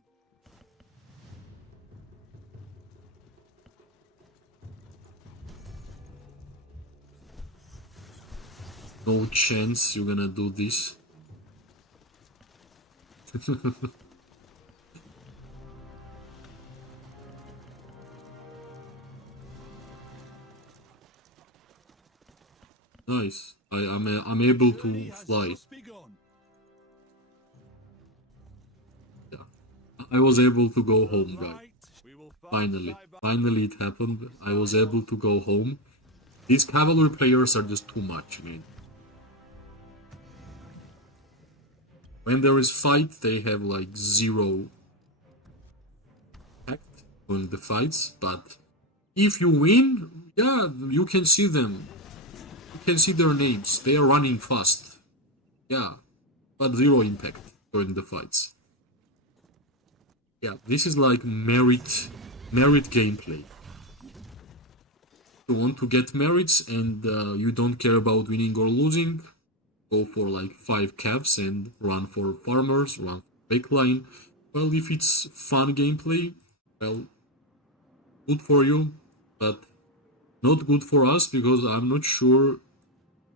No chance you're gonna do this. Nice. I'm able Journey to has fly. just begun. Yeah, I was able to go home, guys. Right, we will fight Finally, side by- finally it happened. I was able to go home. These cavalry players are just too much, man. When there is fight, they have like zero impact on the fights, but if you win, yeah, you can see them. You can see their names. They are running fast. Yeah, but zero impact during the fights. Yeah, this is like merit gameplay. If you want to get merits and you don't care about winning or losing, go for like 5 calves and run for farmers, run for backline. Well, if it's fun gameplay, well, good for you, but not good for us because I'm not sure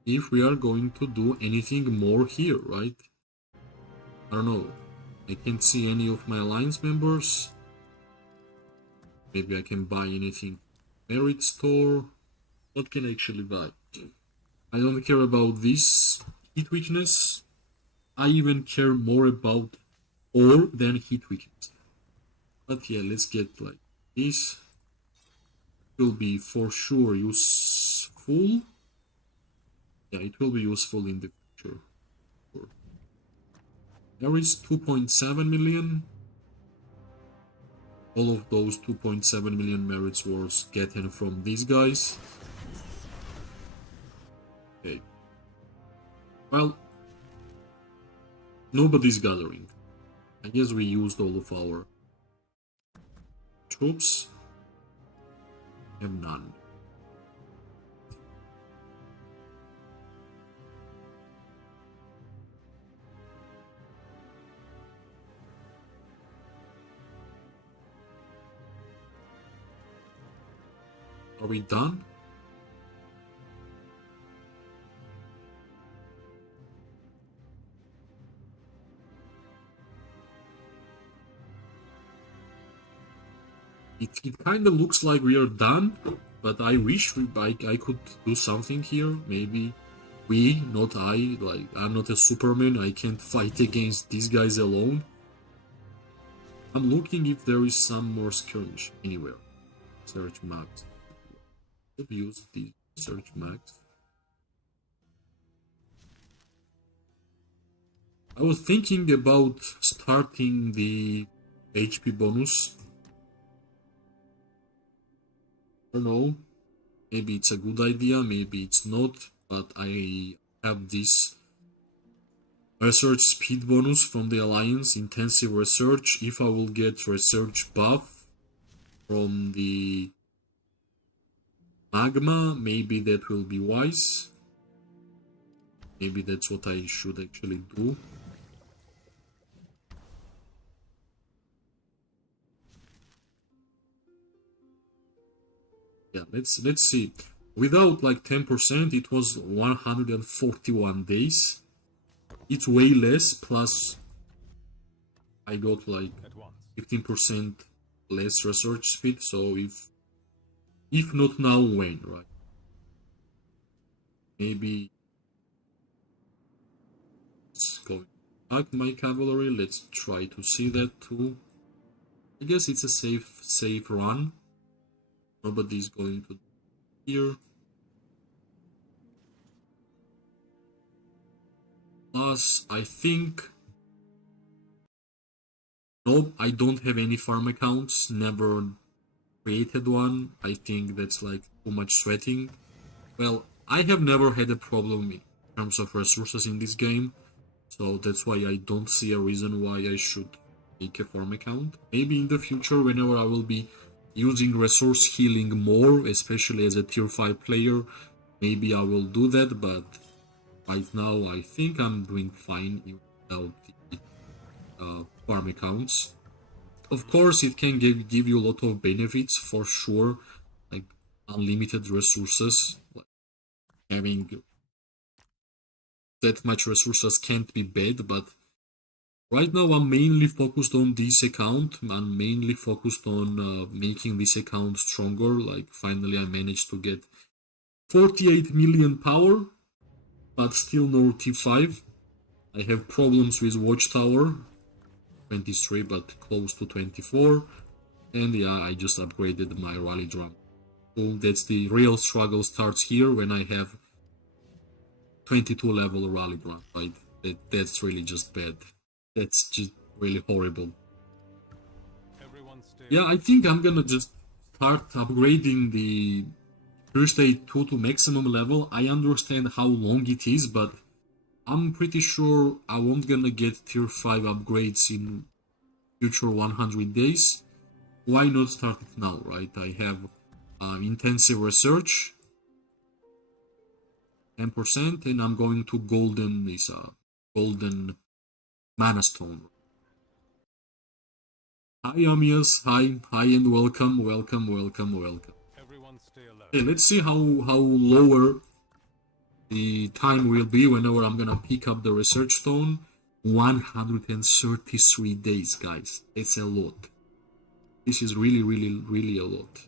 if we are going to do anything more here, right? I don't know. I can't see any of my alliance members. Maybe I can buy anything. Merit store. What can I actually buy? I don't care about this. hit weakness. I even care more about ore than hit weakness. But yeah, let's get like this. Will be for sure useful. Yeah, it will be useful in the future. There is 2.7 million. All of those 2.7 million merits was getting from these guys. Okay. Well, nobody's gathering. I guess we used all of our troops. Have none. Are we done? It kind of looks like we are done, but I wish I could do something here. Maybe we, not I. Like, I'm not a Superman. I can't fight against these guys alone. I'm looking if there is some more skirmish anywhere. Search maps. I've used the search maps. I was thinking about starting the HP bonus. I don't know. Maybe it's a good idea, maybe it's not, but I have this research speed bonus from the Alliance, intensive research. If I will get research buff from the magma, maybe that will be wise. Maybe that's what I should actually do. Yeah, let's see. Without like 10%, it was 141 days. It's way less, plus I got like 15% less research speed, so if not now, when, right? Maybe it's going back my cavalry. Let's try to see that too. I guess it's a safe run. Nobody's going to here. Plus, I think nope, I don't have any farm accounts. Never created one. I think that's like too much sweating. Well, I have never had a problem in terms of resources in this game, so that's why I don't see a reason why I should make a farm account. Maybe in the future, whenever I will be using resource healing more, especially as a tier 5 player, maybe I will do that, but right now I think I'm doing fine without the farm accounts. Of course, it can give you a lot of benefits for sure, like unlimited resources. Like having that much resources can't be bad, but right now I'm mainly focused on this account. I'm mainly focused on making this account stronger. Like finally I managed to get 48 million power, but still no T5. I have problems with Watchtower, 23 but close to 24. And yeah, I just upgraded my rally drum. So that's the real struggle starts here when I have 22 level rally drum, right? That's really just bad. That's just really horrible. Yeah, I think I'm gonna just start upgrading the first aid 2 to maximum level. I understand how long it is, but I'm pretty sure I won't gonna get tier 5 upgrades in future 100 days. Why not start it now, right? I have intensive research, 10%, and I'm going to golden golden mana stone. Hi Amias, hi and welcome. Okay, let's see how lower the time will be whenever I'm gonna pick up the research stone. 133 days, guys. It's a lot. This is really a lot.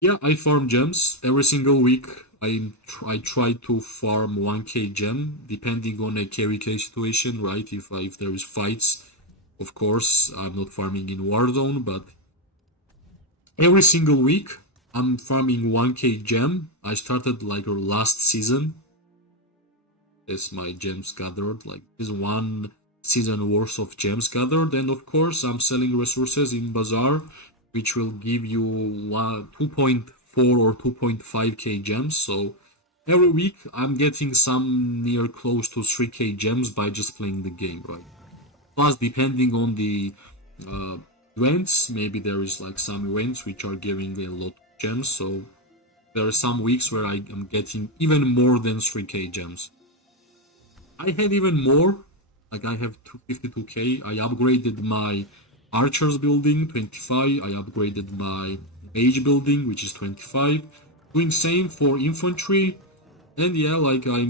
Yeah, I farm gems every single week. I try to farm 1k gem depending on a KVK situation, right? If there is fights, of course I'm not farming in Warzone, but every single week I'm farming 1k gem. I started like last season. That's my gems gathered. Like this one season worth of gems gathered, and of course I'm selling resources in Bazaar, which will give you 2.4 or 2.5k gems. So every week I'm getting some near close to 3k gems by just playing the game, right? Plus, depending on the uh, events, maybe there is like some events which are giving a lot of gems. So there are some weeks where I am getting even more than 3k gems. I had even more, like I have 52k. I upgraded my archers building 25. I upgraded my mage building, which is 25. Doing same for infantry. And yeah, like I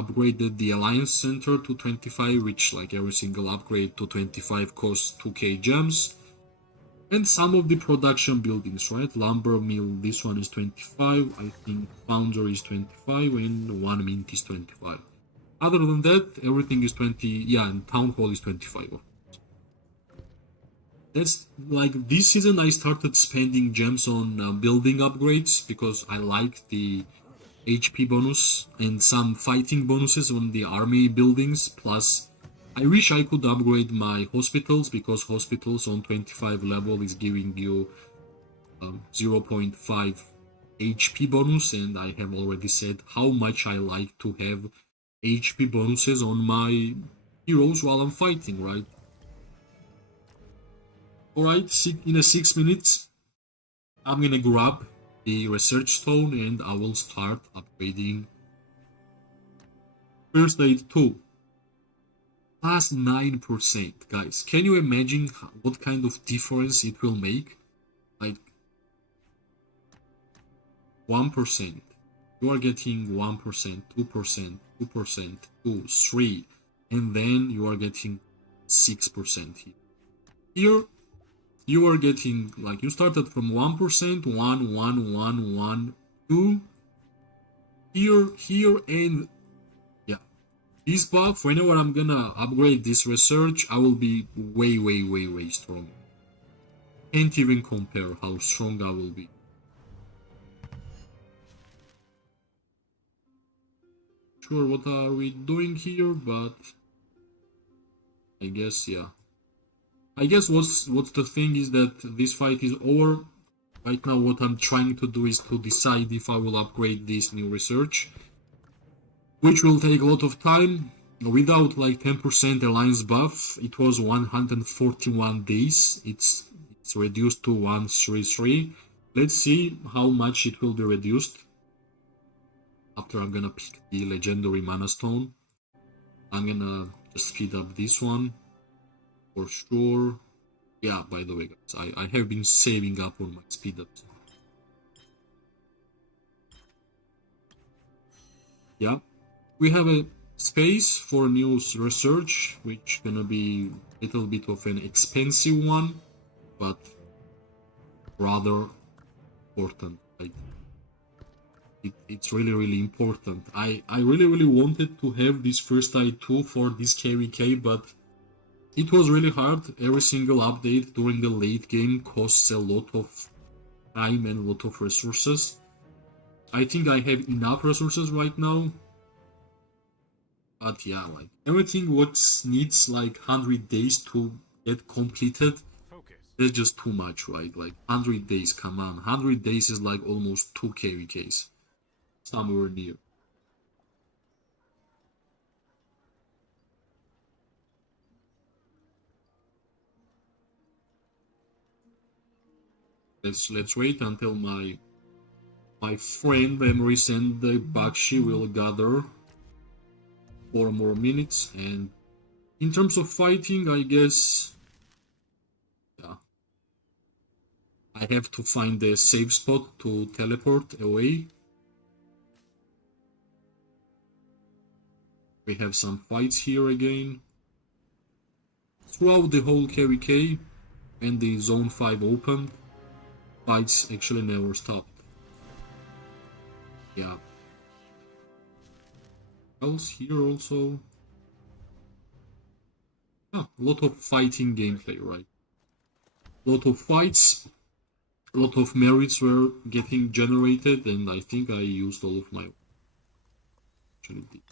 upgraded the alliance center to 25, which like every single upgrade to 25 costs 2k gems. And some of the production buildings, right? Lumber mill, this one is 25. I think foundry is 25 and one mint is 25. Other than that, everything is 20. Yeah, and town hall is 25. That's like this season I started spending gems on building upgrades because I like the HP bonus and some fighting bonuses on the army buildings. Plus, I wish I could upgrade my hospitals because hospitals on 25 level is giving you 0.5 HP bonus, and I have already said how much I like to have HP bonuses on my heroes while I'm fighting, right? Alright, in a 6 minutes, I'm gonna grab the research stone and I will start upgrading first aid 2. Plus 9%, guys. Can you imagine what kind of difference it will make? Like 1%. You are getting 1%, 2%, 2%, 2, 3, and then you are getting 6% here. Here, you are getting, like, you started from 1%, 1, 1, 1, 1, 2, here, and yeah. This buff, whenever I'm gonna upgrade this research, I will be way, way, way, way stronger. Can't even compare how strong I will be. Sure, what are we doing here, but I guess, yeah. I guess what's the thing is that this fight is over. Right now what I'm trying to do is to decide if I will upgrade this new research, which will take a lot of time. Without like 10% alliance buff, it was 141 days. It's reduced to 133. Let's see how much it will be reduced. After I'm gonna pick the legendary mana stone, I'm gonna just speed up this one for sure. Yeah, by the way, guys, I have been saving up on my speed ups. Yeah, we have a space for new research, which gonna be a little bit of an expensive one, but rather important. Like, it's really, really important. I really wanted to have this first eye 2 for this KVK, but it was really hard. Every single update during the late game costs a lot of time and a lot of resources. I think I have enough resources right now. But yeah, like everything what needs like 100 days to get completed, that's just too much, right? Like 100 days, come on. 100 days is like almost 2 KVKs. Somewhere near. Let's wait until my friend Emrys and the Bakshi will gather 4 more minutes, and in terms of fighting, I guess, yeah, I have to find a safe spot to teleport away. We have some fights here again. Throughout the whole KVK and the Zone 5 opened, fights actually never stopped. Yeah, else here also? Ah, a lot of fighting gameplay, right? A lot of fights, a lot of merits were getting generated, and I think I used all of my actually.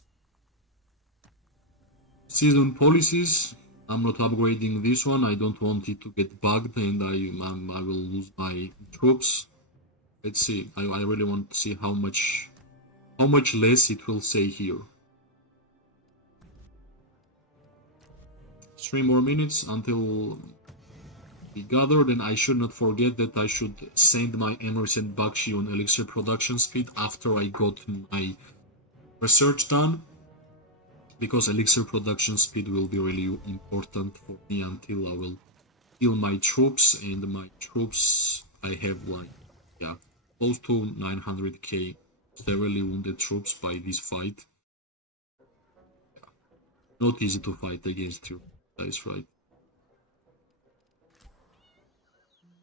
Season policies. I'm not upgrading this one. I don't want it to get bugged, and I will lose my troops. Let's see. I really want to see how much less it will say here. 3 more minutes until we gather. Then I should not forget that I should send my Emerson Bakshi on elixir production speed after I got my research done, because elixir production speed will be really important for me until I will heal my troops, and my troops I have like, yeah, close to 900k severely wounded troops by this fight. Not easy to fight against you guys, right?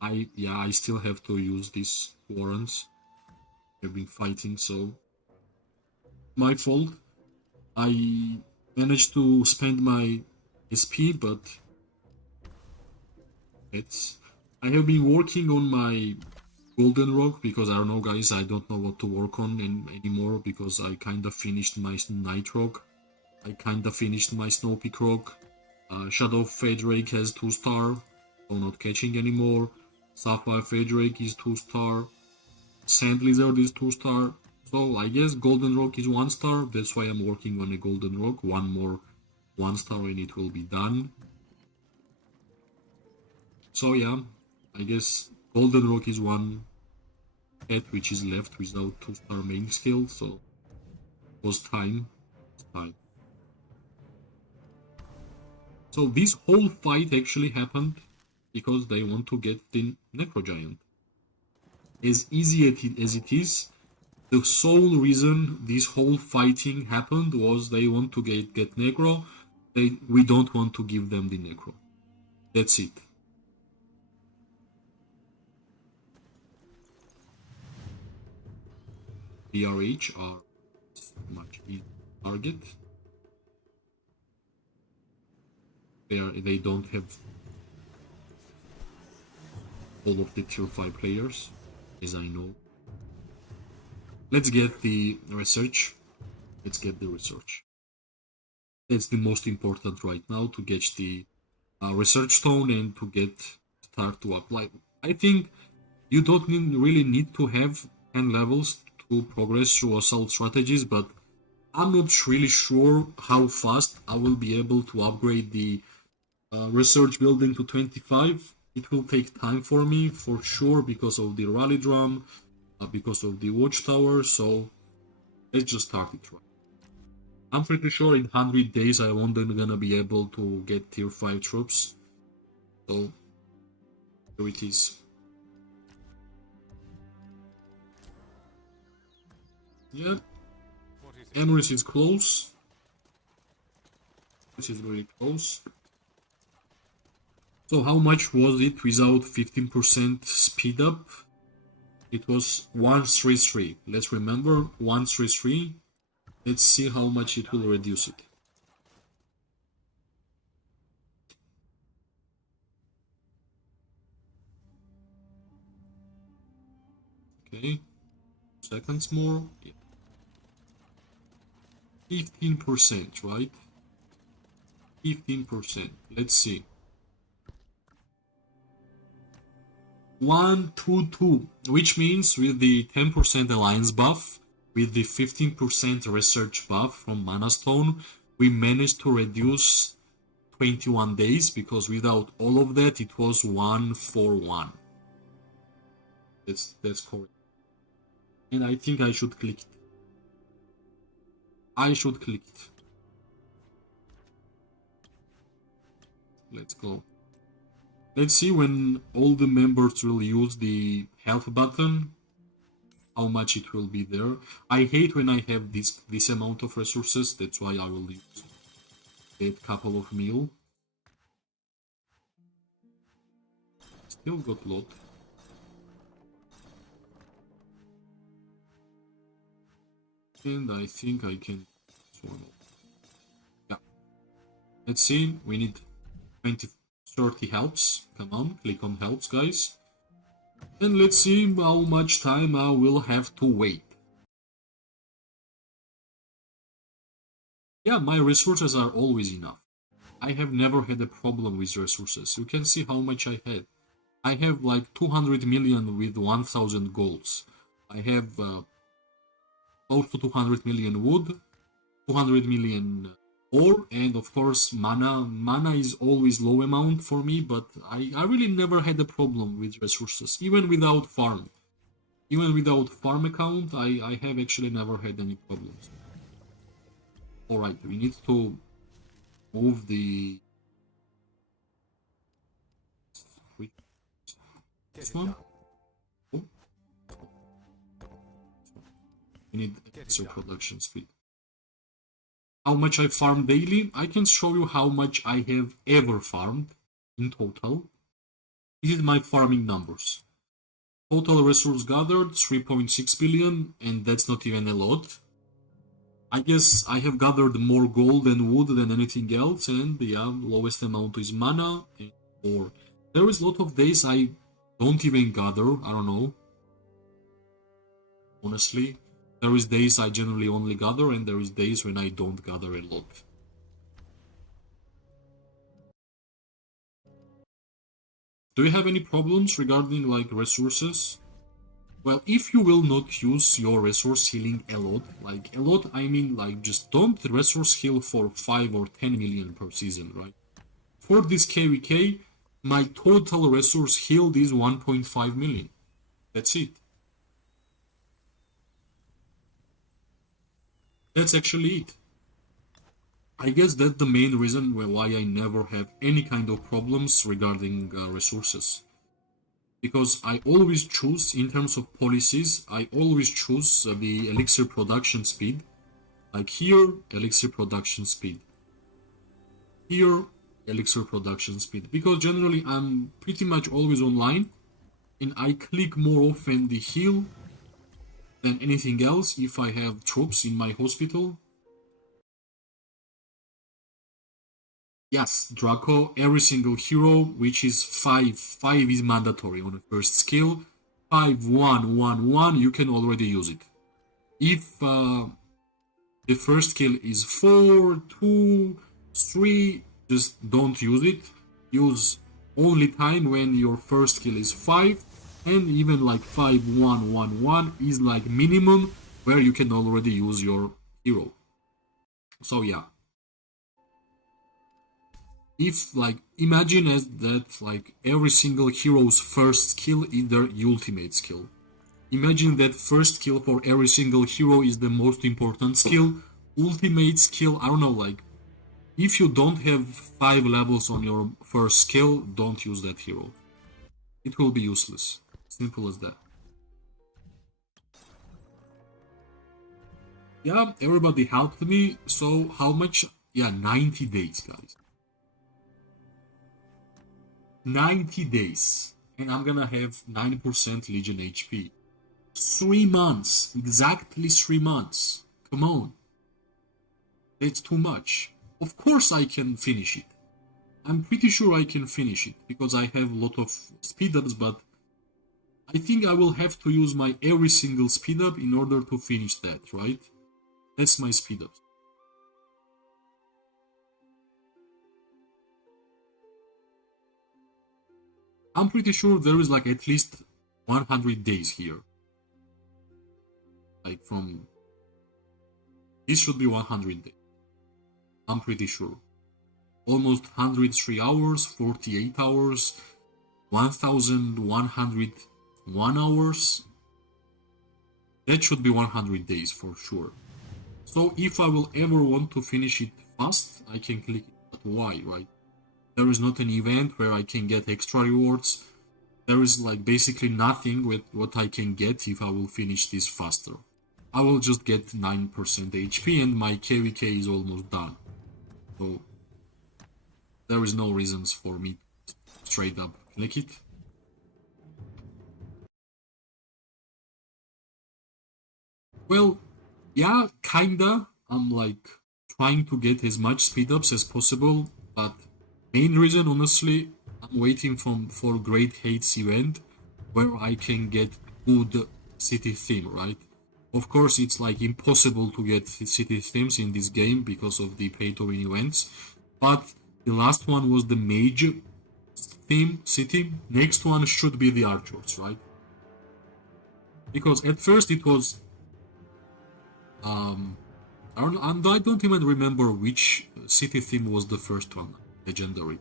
I still have to use these warrants. I've been fighting, so my fault. I managed to spend my SP, but it's I have been working on my Golden Rock because I don't know, guys. I don't know what to work on anymore because I kind of finished my Night Rock. I kind of finished my Snow Peak Rock. Shadow Fade Drake has 2-star, so not catching anymore. Sapphire Fade Drake is 2-star. Sand Lizard is 2-star. So I guess Golden Rock is 1-star. That's why I'm working on a Golden Rock. One more 1-star and it will be done. So yeah, I guess Golden Rock is one pet which is left without 2-star main skill. So it was time. It's time. So this whole fight actually happened because they want to get the Necro Giant. As easy as it is, the sole reason this whole fighting happened was they want to get Necro. We don't want to give them the Necro. That's it. BRH are much easier target. They don't have all of the tier 5 players, as I know. Let's get the research. Let's get the research. That's the most important right now, to get the research stone and to start to apply. I think you don't really need to have 10 levels to progress through assault strategies, but I'm not really sure how fast I will be able to upgrade the research building to 25. It will take time for me, for sure, because of the rally drum, because of the watchtower, so let's just start it right. I'm pretty sure in 100 days I won't gonna be able to get tier 5 troops, so here it is. Yeah, Emirates is close. This is really close. So how much was it without 15% speed up? It was 133. Let's remember 133. Let's see how much it will reduce it. Okay, seconds more. 15%, right? 15%. Let's see. 122, which means with the 10% alliance buff, with the 15% research buff from Mana Stone, we managed to reduce 21 days, because without all of that it was 141. That's correct. And I think I should click it. I should click it. Let's go. Let's see when all the members will use the health button, how much it will be there. I hate when I have this amount of resources, that's why I will use a couple of meal. Still got lot. And I think I can So, yeah. Let's see. We need 20, 30 helps. Come on, click on helps, guys. And let's see how much time I will have to wait. Yeah, my resources are always enough. I have never had a problem with resources. You can see how much I had. I have like 200 million with 1000 golds. I have close to 200 million wood, 200 million ore, and of course mana. Mana is always low amount for me, but I really never had a problem with resources, even without farm. Even without farm account, I have actually never had any problems. Alright, we need to move the... This one? Oh. We need extra production speed. How much I farm daily? I can show you how much I have ever farmed in total. This is my farming numbers. Total resource gathered 3.6 billion, and that's not even a lot. I guess I have gathered more gold and wood than anything else, and yeah, lowest amount is mana and ore. There is a lot of days I don't even gather, I don't know. Honestly, there is days I generally only gather, and there is days when I don't gather a lot. Do you have any problems regarding like resources? Well, if you will not use your resource healing a lot, like a lot, I mean like just don't resource heal for 5 or 10 million per season, right? For this KVK, my total resource healed is 1.5 million. That's it. That's actually it. I guess that's the main reason why I never have any kind of problems regarding resources. Because I always choose, in terms of policies, I always choose the elixir production speed. Like here, elixir production speed. Here, elixir production speed. Because generally I'm pretty much always online, and I click more often the heal than anything else if I have troops in my hospital. Yes, Draco, every single hero, which is 5. 5 is mandatory on the first skill. 5, 1, 1, 1, you can already use it. If the first skill is 4, 2, 3, just don't use it. Use only time when your first skill is 5, and even like 5, 1, 1, 1 is like minimum where you can already use your hero. So yeah. If like imagine as that like every single hero's first skill is their ultimate skill. Imagine that first skill for every single hero is the most important skill. Ultimate skill, I don't know, like if you don't have 5 levels on your first skill, don't use that hero. It will be useless. Simple as that. Yeah, everybody helped me. So how much? Yeah, 90 days, guys. 90 days. And I'm gonna have 9% Legion HP. 3 months. Exactly 3 months. Come on. That's too much. Of course I can finish it. I'm pretty sure I can finish it, because I have a lot of speed ups, but I think I will have to use my every single speed up in order to finish that, right? That's my speed up. I'm pretty sure there is like at least 100 days here. Like from... This should be 100 days. I'm pretty sure. Almost 103 hours, 48 hours, 1101 hours. That should be 100 days for sure. So if I will ever want to finish it fast, I can click it. But why, right? There is not an event where I can get extra rewards. There is like basically nothing with what I can get if I will finish this faster. I will just get 9% HP and my KVK is almost done. So there is no reasons for me to straight up click it. Well, yeah, kinda. I'm like trying to get as much speed ups as possible, but main reason, honestly, I'm waiting for Great Hates event where I can get good city theme, right? Of course, it's like impossible to get city themes in this game because of the pay-to-win events, but the last one was the mage theme city. Next one should be the archers, right? Because at first it was and I don't even remember which city theme was the first one, legendary.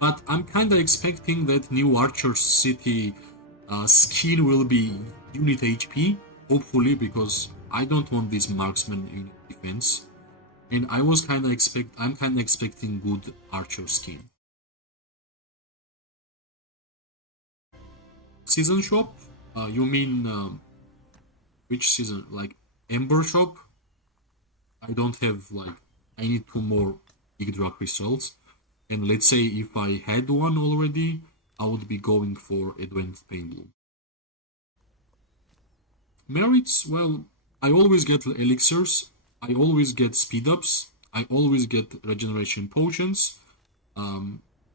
But I'm kinda expecting that new Archer City skin will be unit HP, hopefully, because I don't want this marksman unit defense. And I'm kinda expecting good Archer skin. Season shop? You mean which season? Like Ember shop? I don't have like I need 2 more Yggdra crystals. And let's say if I had one already, I would be going for Advanced Pain Bloom. Merits, well, I always get elixirs, I always get speed ups, I always get regeneration potions,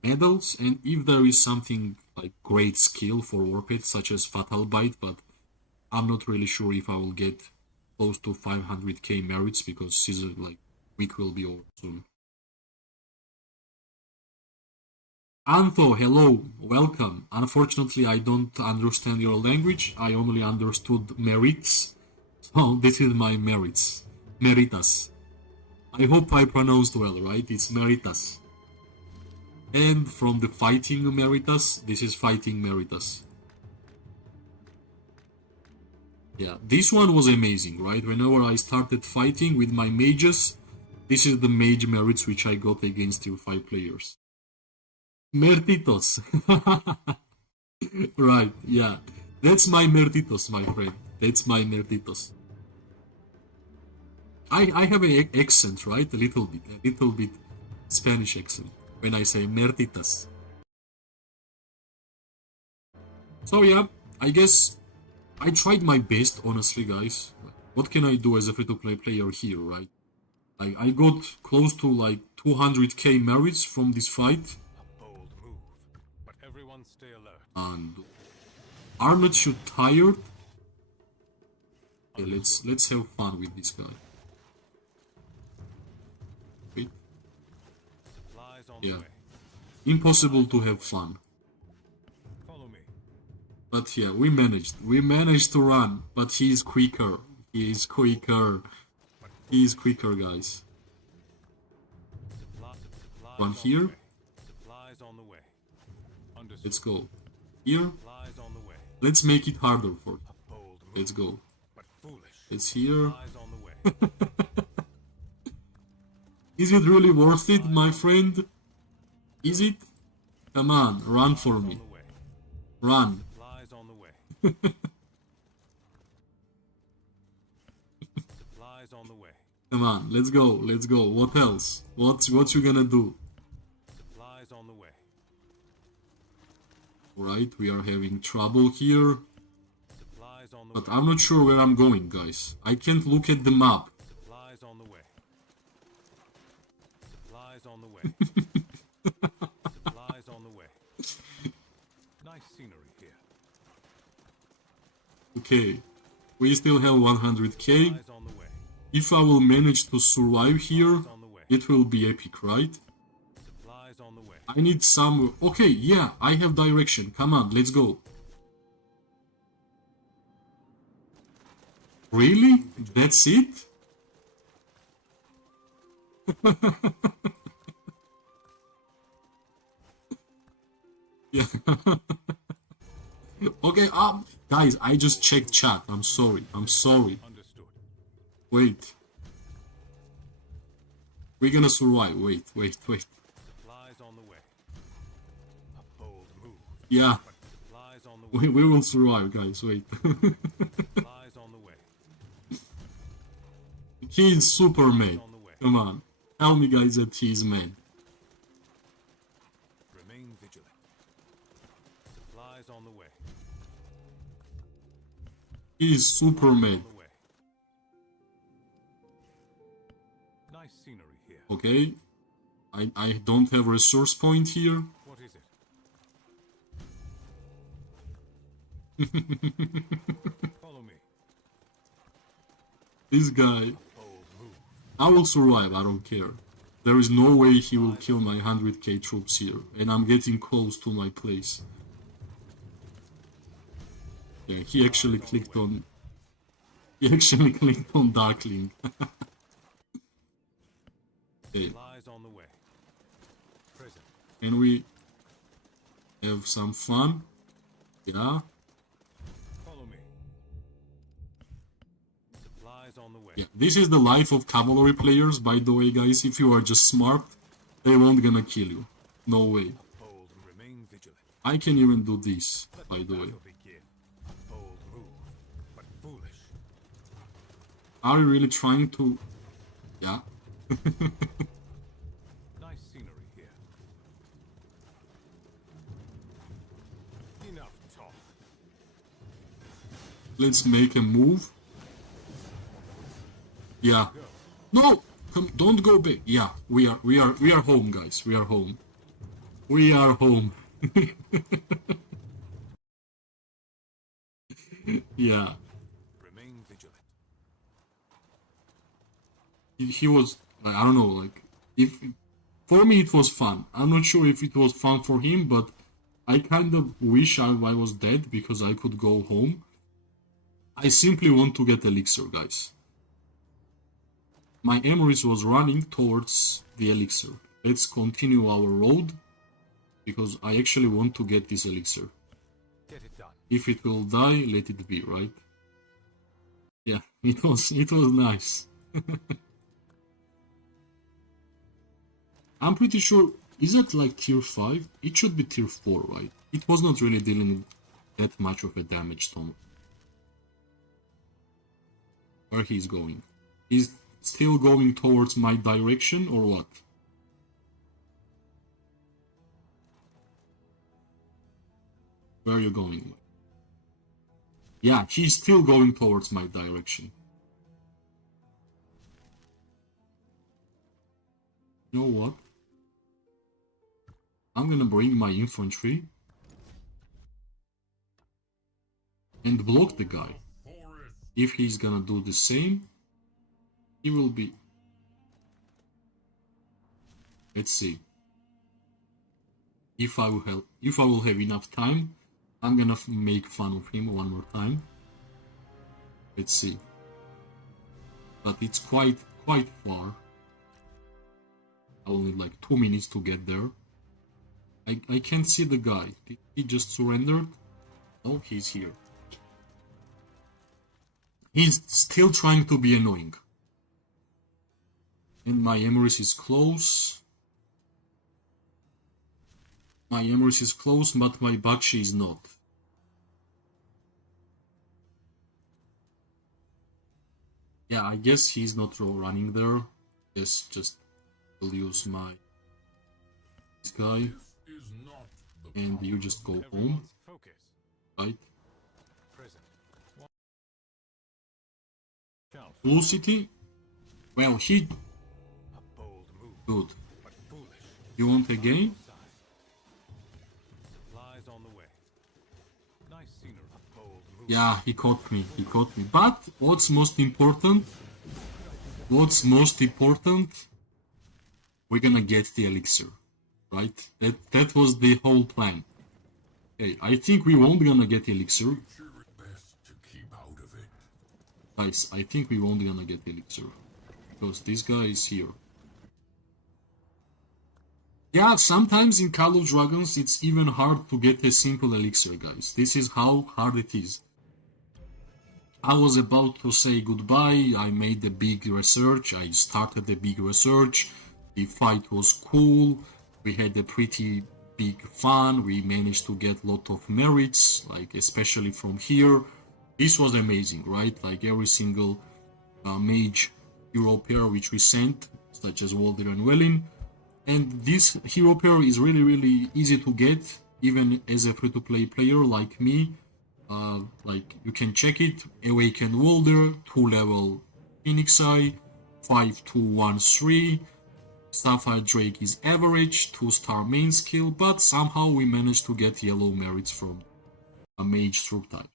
medals, and if there is something like great skill for Warped, such as Fatal Bite, but I'm not really sure if I will get close to 500k merits because season like week will be over soon. Antho, hello, welcome. Unfortunately, I don't understand your language. I only understood merits. So this is my merits. Meritas. I hope I pronounced well, right? It's Meritas. And from the fighting Meritas, this is fighting Meritas. Yeah, this one was amazing, right? Whenever I started fighting with my mages, this is the mage merits which I got against tier 5 players. Mertitos. Right, yeah. That's my Mertitos, my friend. That's my Mertitos. I have an accent, right? A little bit Spanish accent when I say Mertitas. So yeah, I guess I tried my best, honestly, guys. What can I do as a free-to-play player here, right? I got close to like 200k merits from this fight. Bold move, but everyone stay alert. And Armored should tired. Okay, let's have fun with this guy. Wait. Yeah. Impossible to have fun. Follow me. But yeah, we managed. We managed to run, but he is quicker. He is quicker. He is quicker, guys. Run here. Let's go. Here. Let's make it harder for him. Let's go. It's here. Is it really worth it, my friend? Is it? Come on, run for me. Run. Come on, let's go, let's go. What else? What you gonna do? Alright, we are having trouble here. But I'm not sure where I'm going, guys. I can't look at the map. Lies on the way. Lies on the way. Lies on the way. Nice scenery here. Okay, we still have 100k. Lies on the way. If I will manage to survive here, Lies on the way. it will be epic, right? Lies on the way. I need some... Okay, yeah, I have direction. Come on, let's go. Really? That's it? Yeah. Okay, guys, I just checked chat. I'm sorry. I'm sorry. Understood. Wait. We're gonna survive. Wait. Lies on the way. A bold move. Yeah, Lies on the way. we will survive, guys. Wait. Lies on the way. He is Superman. On the way. Come on. Tell me, guys, that he is man. Remain vigilant. Lies on the way. He is Superman. On the way. Nice scenery Okay, I don't have resource point here. What is it? Follow me. This guy, Bold move. I will survive, I don't care. There is no way he will kill my 100k troops here, and I'm getting close to my place. Yeah, he actually clicked on... He actually clicked on Darkling. Okay, Lies on the way. Present. can we have some fun? Yeah, Follow me. Supplies on the way. yeah. This is the life of cavalry players, by the way, guys. If you are just smart, they won't gonna kill you. No way. Bold and remain vigilant. I can even do this, Let by the way. battle begin. Bold move, but foolish. Are you really trying to... Yeah. Nice scenery here. Enough talk. Let's make a move. Yeah. Go. No! Come, don't go back. Yeah, we are home, guys. We are home. We are home. Yeah. Remain vigilant. He was, I don't know, like, if for me it was fun. I'm not sure if it was fun for him, but I kind of wish I was dead because I could go home. I simply want to get elixir, guys. My Emeris was running towards the elixir. Let's continue our road because I actually want to get this elixir. Get it done. If it will die, let it be, right? Yeah, it was nice. I'm pretty sure, is that like tier 5? It should be tier 4, right? It was not really dealing that much of a damage to him. Where he's going? He's still going towards my direction or what? Where are you going? Yeah, he's still going towards my direction. You know what? I'm gonna bring my infantry and block the guy. If he's gonna do the same, he will be... Let's see. If I will have enough time, I'm gonna make fun of him one more time. Let's see. But it's quite far. I will need like 2 minutes to get there. I can't see the guy. Did he just surrendered? Oh, he's here. He's still trying to be annoying. And my Emeris is close. My Emeris is close, but my Bakshi is not. Yeah, I guess he's not running there. Yes, just will use my... this guy. And you just go home, Everyone's focus. right? Present. Shout. Blue City? Well, he... A bold move, Good. but foolish. You want a game? Supplies on the way. Nice scenery. A bold move. Yeah, he caught me. But what's most important? We're gonna get the elixir, right? That was the whole plan. Okay, I think we won't gonna get elixir. Guys, I think we won't gonna get elixir. Because this guy is here. Yeah, sometimes in Call of Dragons it's even hard to get a simple elixir, guys. This is how hard it is. I was about to say goodbye, I made a big research, I started a big research, the fight was cool, we had a pretty big fun, we managed to get a lot of merits, like especially from here. This was amazing, right? Like every single mage hero pair which we sent, such as Walder and Welin. And this hero pair is really easy to get, even as a free-to-play player like me. Like you can check it, Awakened Walder, 2 level Phoenix Eye, 5213, Sapphire Drake is average, 2-star main skill, but somehow we managed to get yellow merits from a mage troop type.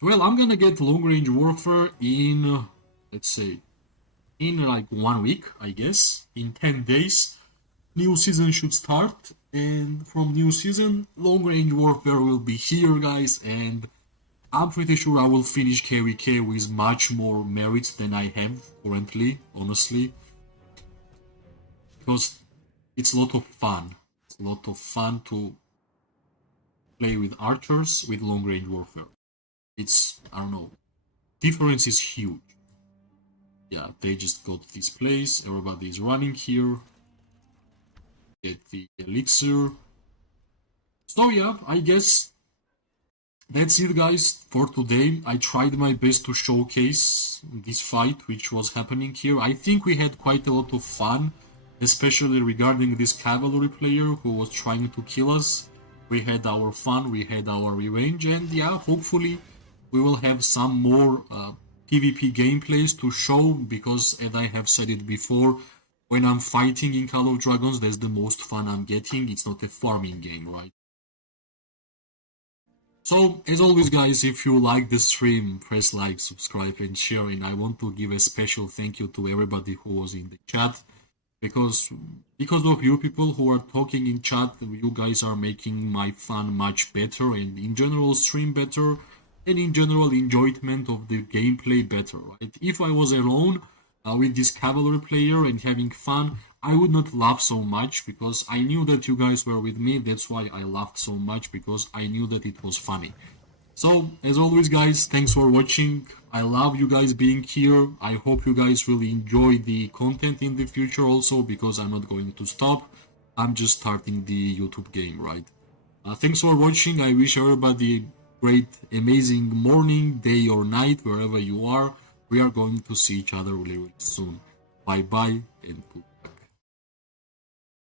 Well, I'm gonna get long range warfare in, let's say, in like 1 week, I guess. In 10 days, new season should start, and from new season, long range warfare will be here, guys, and I'm pretty sure I will finish KVK with much more merits than I have currently, honestly. Because it's a lot of fun. It's a lot of fun to play with archers with long range warfare. It's, I don't know, difference is huge. Yeah, they just got this place, everybody is running here. Get the elixir. So yeah, I guess that's it, guys, for today. I tried my best to showcase this fight which was happening here. I think we had quite a lot of fun, especially regarding this cavalry player who was trying to kill us. We had our fun, we had our revenge, and yeah, hopefully we will have some more PvP gameplays to show, because as I have said it before, when I'm fighting in Call of Dragons, that's the most fun I'm getting. It's not a farming game, right? So, as always, guys, if you like the stream, press like, subscribe, and share. And I want to give a special thank you to everybody who was in the chat, because of you people who are talking in chat, you guys are making my fun much better, and in general stream better, and in general enjoyment of the gameplay better, right? If I was alone with this cavalry player and having fun, I would not laugh so much, because I knew that you guys were with me. That's why I laughed so much, because I knew that it was funny. So, as always, guys, thanks for watching. I love you guys being here. I hope you guys will enjoy the content in the future also, because I'm not going to stop. I'm just starting the YouTube game, right? Thanks for watching. I wish everybody a great, amazing morning, day or night, wherever you are. We are going to see each other really, really soon. Bye-bye and goodbye.